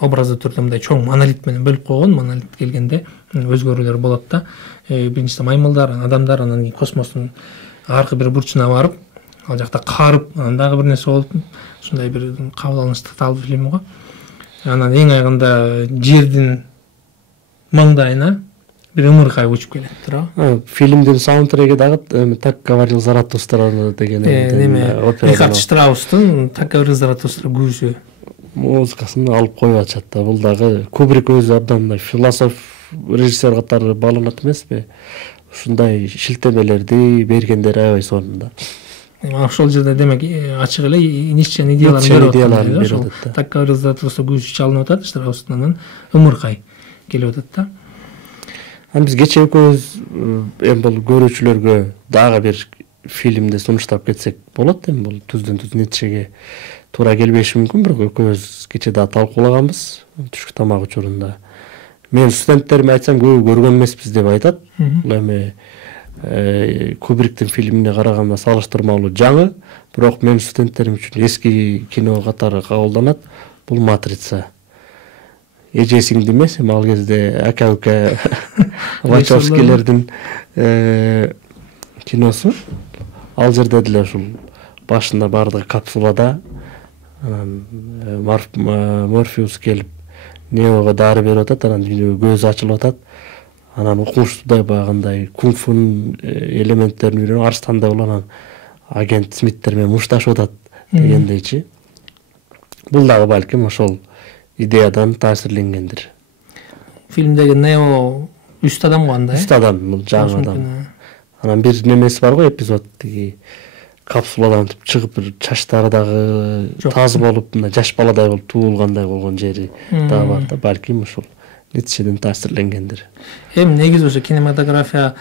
образды түрдө мындай чоң монолит менен бөлүп койгон, монолит келгенде өзгөрүүлөр болот да. Биринчиде маймылдар, адамдар, анан кийин космостун аркы бир бурчуна барып, ал жакта карып, анан дагы бир нерсе болуп, ушундай бир кабыл алыш татаалуу фильм го. Анан эң айгында жердин маңдайына бир ымыркай учуп келет, туурабы? Фильмдин саундтреги дагы «Так говорил Заратустра» деген Рихард Штраустун «Так говорил Заратустра» күүсү музыкасын алып коюп атышат да. Бул дагы Кубрик өзү абдан мындай философ, режиссер катары бааланат эмеспи? Ушундай шилтемелерди бергендери аябай сонун. Ошол жерде демек ачык эле Ницшенин идеяларын берип атат. Так говорил Заратустра күүсү чалынып атат, Штраустун ымыркай келип атат да. Биз кечээ экөөбүз эми бул көрүүчүлөргө дагы бир фильмди сунуштап кетсек болот. Эми бул түздөн-түз Ницшеге туура келбеши мүмкүн, бирок экөөбүз кечээ да талкуулаганбыз түшкү тамак учурунда. Мен студенттериме айтсам көбү көргөн эмеспиз деп айтат. Бул эми Кубриктин фильмине караганда салыштырмалуу жаңы, бирок мен студенттерим үчүн эски кино катары кабылданат. Бул «Матрица». Эже сиңди эмес, эми ал кезде ака-ука Вачовскилердин киносу. Ал жерде деле ушул башында бардыгы капсулада, анан Морфеус келип Неого дары берип атат, анан көзү ачылып атат. Анан укмуштуудай багындай кунг-фунун элементтерин үйрөнүп, Арстандай болуп, анан агент Смиттер менен мушташып атат дегендейчи. Бул дагы балким ошол идеядан таасирленгендир. Фильмдеги Нео үст адам го андай? Үст адам, бул жаңы адам. Анан бир немеси бар го, эпизод тиги капсуладан чыгып бир чачтары дагы таза болуп, мына жаш баладай болуп туулгандай болгон жери дагы бар да. Балким ушул Ницшеден таасирленгендир. Эми негизи ошо кинематография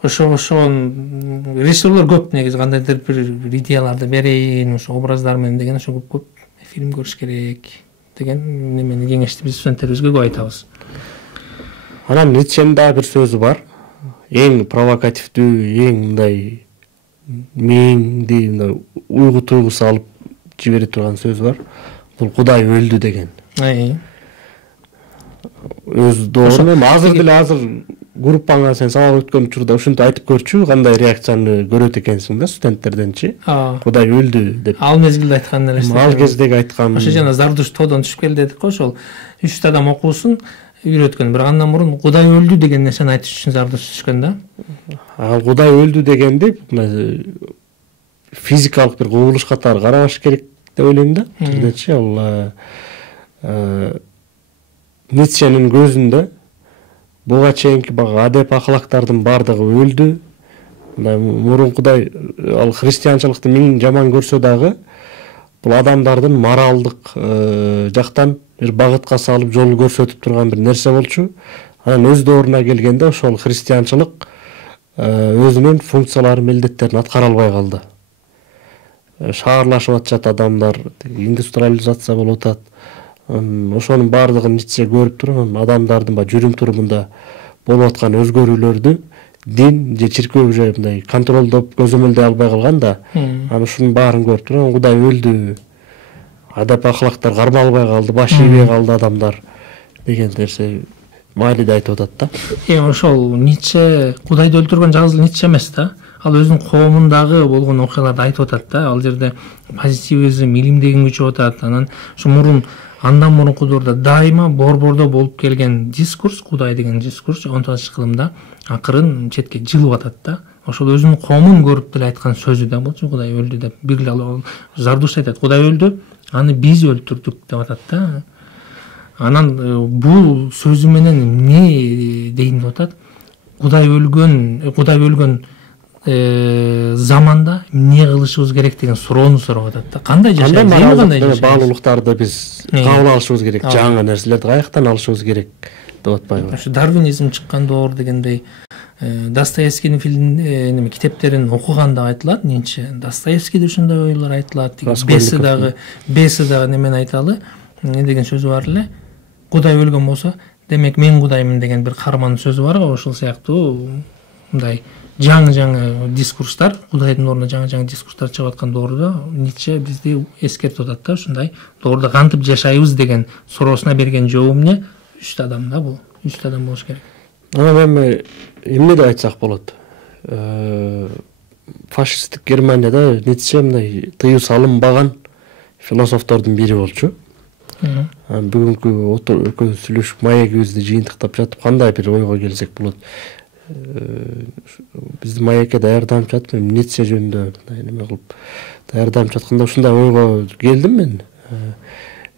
ошого режиссерлор көп негизи кандайдыр бир идеяларды берейин, ошо образдар менен деген ошо көп фильм көрүш керек деген немени кеңешти биз студенттерибизге көп айтабыз. Анан Ницшенин дагы бир сөзү бар. Эң провокативдүү, эң мындай мээңди мындай уйгу туйгусу алып жибере турган сөзү бар. Бул Кудай өлдү деген. Өз доорун эми азыр группаңа сен сабак өткөн учурда ушинтип айтып көрчү, кандай реакцияны көрөт экенсиң да студенттерденчи? Кудай өлдү деп. Ал мезгилде айткан нерсе. Ал кездеги айткан. Ошо жана Зардуш тоодон түшүп кел дедик го, ошол 3 адам окуусун үйрөткөн. Бирок андан мурун Кудай өлдү деген нерсени айтыш үчүн Зардуш түшкөн да. Ал Кудай өлдү дегенди физикалык бир кубулуш катары карабаш керек деп ойлойм да. Түрдечи ал Ницшенин көзүндө буга чейинки адеп акылактардын бардыгы өлдү. Мурункудай ал христианчылыкты миң жаман көрсө дагы бул адамдардын моралдык жактан бир багытка салып жол көрсөтүп турган бир нерсе болчу. Анан өз дооруна келгенде ошол христианчылык өзүнүн функцияларын, милдеттерин аткара албай калды. Шаарлашып атышат адамдар, индустриализация болуп атат. Ошонун бардыгын Ницше көрүп туруп, адамдардын жүрүм турумунда болуп аткан өзгөрүүлөрдү дин же чиркөө же мындай контролдоп көзөмөлдөй албай калган да. Анан ушунун баарын көрүп туруп, Кудай өлдү, адап акылактар кармалбай калды, баш ийбей калды адамдар деген нерсе майлиде айтып атат да. Ошол Ницше Кудайды өлтүргөн жалгыз Ницше эмес да. Ал өзүнүн коомундагы болгон окуяларды айтып атат да. Ал жерде позитивизм, илим деген күчөп атат. Анан ушу мурун андан мурунку доордо дайыма борбордо болуп келген дискурс, Кудай деген дискурс 19-кылымда акырын четке жылып атат да. Ошол өзүнүн коомун көрүп деле айткан сөзү да болчу, Кудай өлдү деп. Бир ал Зардуш айтат, Кудай өлдү, аны биз өлтүрдүк деп атат да. Анан бул сөзү менен эмне дейин деп атат? Кудай өлгөн заманда эмне кылышыбыз керек деген суроону сурап атат да. Кандай жашайбыз? Кандай жашайбыз? Баалуулуктарды биз кабыл алышыбыз керек, жаңы нерселерди каяктан алышыбыз керек деп атпайбы? Ошо дарвинизм чыккан доор дегендей Достоевскийдин китептерин окуганда айтылат, Ницше. Достоевскийде ушундай ойлор айтылат. Беси дагы немени айталы? Не деген сөзү бар эле? Кудай өлгөн болсо, демек мен Кудаймын деген бир каармандын сөзү бар го, ошол сыяктуу мындай жаңы дискурстар, Кудайдын ордуна жаңы дискурстар чыгып аткан доордо Ницше бизди эскертип атат да, ушундай доордо кантип жашайбыз деген суроосуна берген жооп эмне? 3 адам да бул. 3 адам болуш керек. Эми эмне деп айтсак болот? Фашисттик Германияда Ницше мындай тыюу салынбаган философтордун бири болчу. Бүгүнкү экөөбүз сүйлөшүп маегибизди жыйынтыктап жатып кандай бир ойго келсек болот? Бизди маекке даярданып жатып, Ницше жөнүндө неме кылып даярданып жатканда ушундай ойго келдим мен.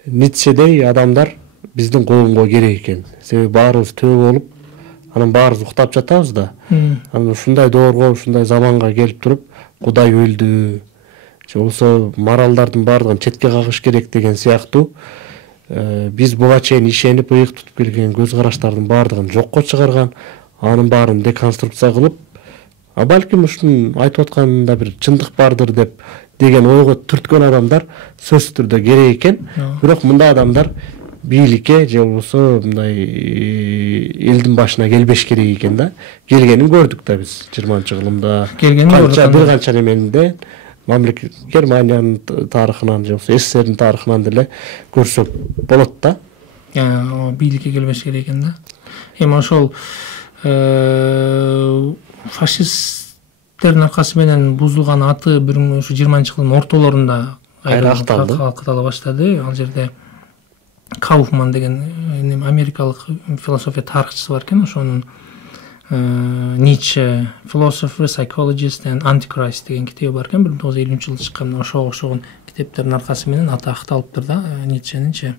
Ницшедей адамдар биздин коомго керек экен. Себеби баарыбыз төө болуп, анан баарыбыз уктап жатабыз да. Анан ушундай доорго, ушундай заманга келип туруп, Кудай өлдү, же болбосо моралдардын баардыгын четке кагыш керек деген сыяктуу биз буга чейин ишенип ыйык тутуп келген көз караштардын баардыгын жокко чыгарган, анын баарын деконструкция кылып, балким ушунун айтып атканында бир чындык бардыр деп деген ойго түрткөн адамдар сөзсүз түрдө керек экен. Бирок мындай адамдар бийликке же болбосо мындай элдин башына келбеш керек экен да. Келгенин көрдүк да биз 20-кылымда. Бир канча неменде мамлекет Германиянын тарыхынан же болбосо СССРдин тарыхынан деле көрсөк болот да. Бийликке келбеш керек экен да. Эми ошол фашисттердин аркасы менен бузулган аты ушу 20-кылымдын ортолорунда кайтала баштады. Ал жерде Кауфман деген америкалык философия тарыхчысы бар экен, ошонун Ницше Philosopher, Psychologist and Antichrist деген китеби бар экен, 1950-жылы чыккан. Ошого окшогон китептердин аркасы менен аты акталыптыр да Ницшенинчи.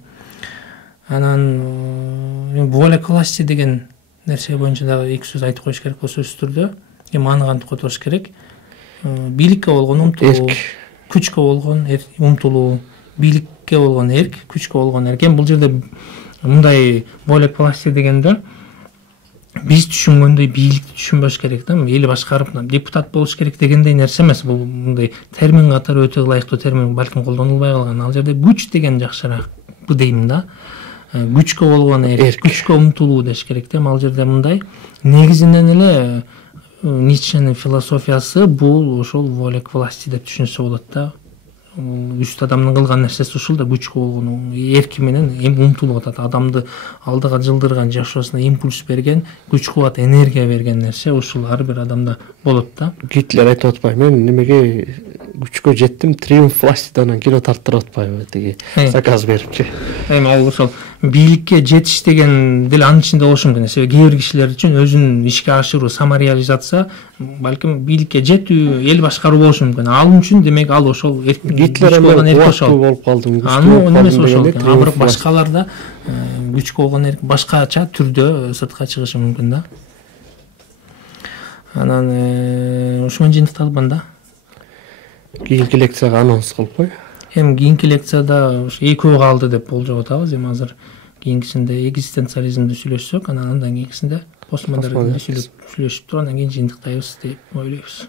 Анан воля к власти деген нерсе боюнча дагы эки сөз айтып коюш керек болсо, сөзсүз түрдө эми аны кантип которуш керек? Бийликке болгон умтулуу, күчкө болгон умтулуу, бийликке болгон эрк, күчкө болгон эрк. Бул жерде мындай воля к власти дегенде биз түшүнгөндөй бийликти түшүнбөш керек да. Эли башкарып депутат болуш керек дегендей нерсе эмес. Бул мындай термин катары өтө ылайыктуу термин, балким колдонулбай калган. Ал жерде күч деген жакшыраак дейм да. Күчкө болгон эрк, күчкө умтулуу деш керек да. Ал жерде мындай негизинен эле Ницшенин философиясы бул ошол воля к власти деп түшүнсө болот да. Үч адамдын кылган нерсеси ушул да, күчкө болгон эрки менен умтулуп атат. Адамды алдыга жылдырган, жашоосуна импульс берген, күч кубат, энергия берген нерсе ушул ар бир адамда болот да. Гитлер айтып атпайбы, мен немеге күчкө жеттим, триумф властидан кино тарттырып атпайбы тиги заказ берипчи. Эми ал ошол бийликке жетиш деген деле анын ичинде болушу мүмкүн. Себеби кээ бир кишилер үчүн өзүн ишке ашыруу, самореализация, балким бийликке жетүү, эл башкаруу болушу мүмкүн. Ал үчүн демек ал ошол Гитлер болуп калды. Аны эмес ошол. Бирок башкаларда күчкө болгон эрк башкача түрдө сыртка чыгышы мүмкүн да. Анан ушу менен жыйынтыкталбын да. Кийинки лекцияга анонс кылып кой. Эми кийинки лекцияда ушу экөө калды деп болжоп атабыз. Эми азыр кийинкисинде экзистенциализмди сүйлөшсөк, анан андан кийинкисинде постмодернизмди сүйлөшүп туруп, анан кийин жыйынтыктайбыз деп ойлойбуз.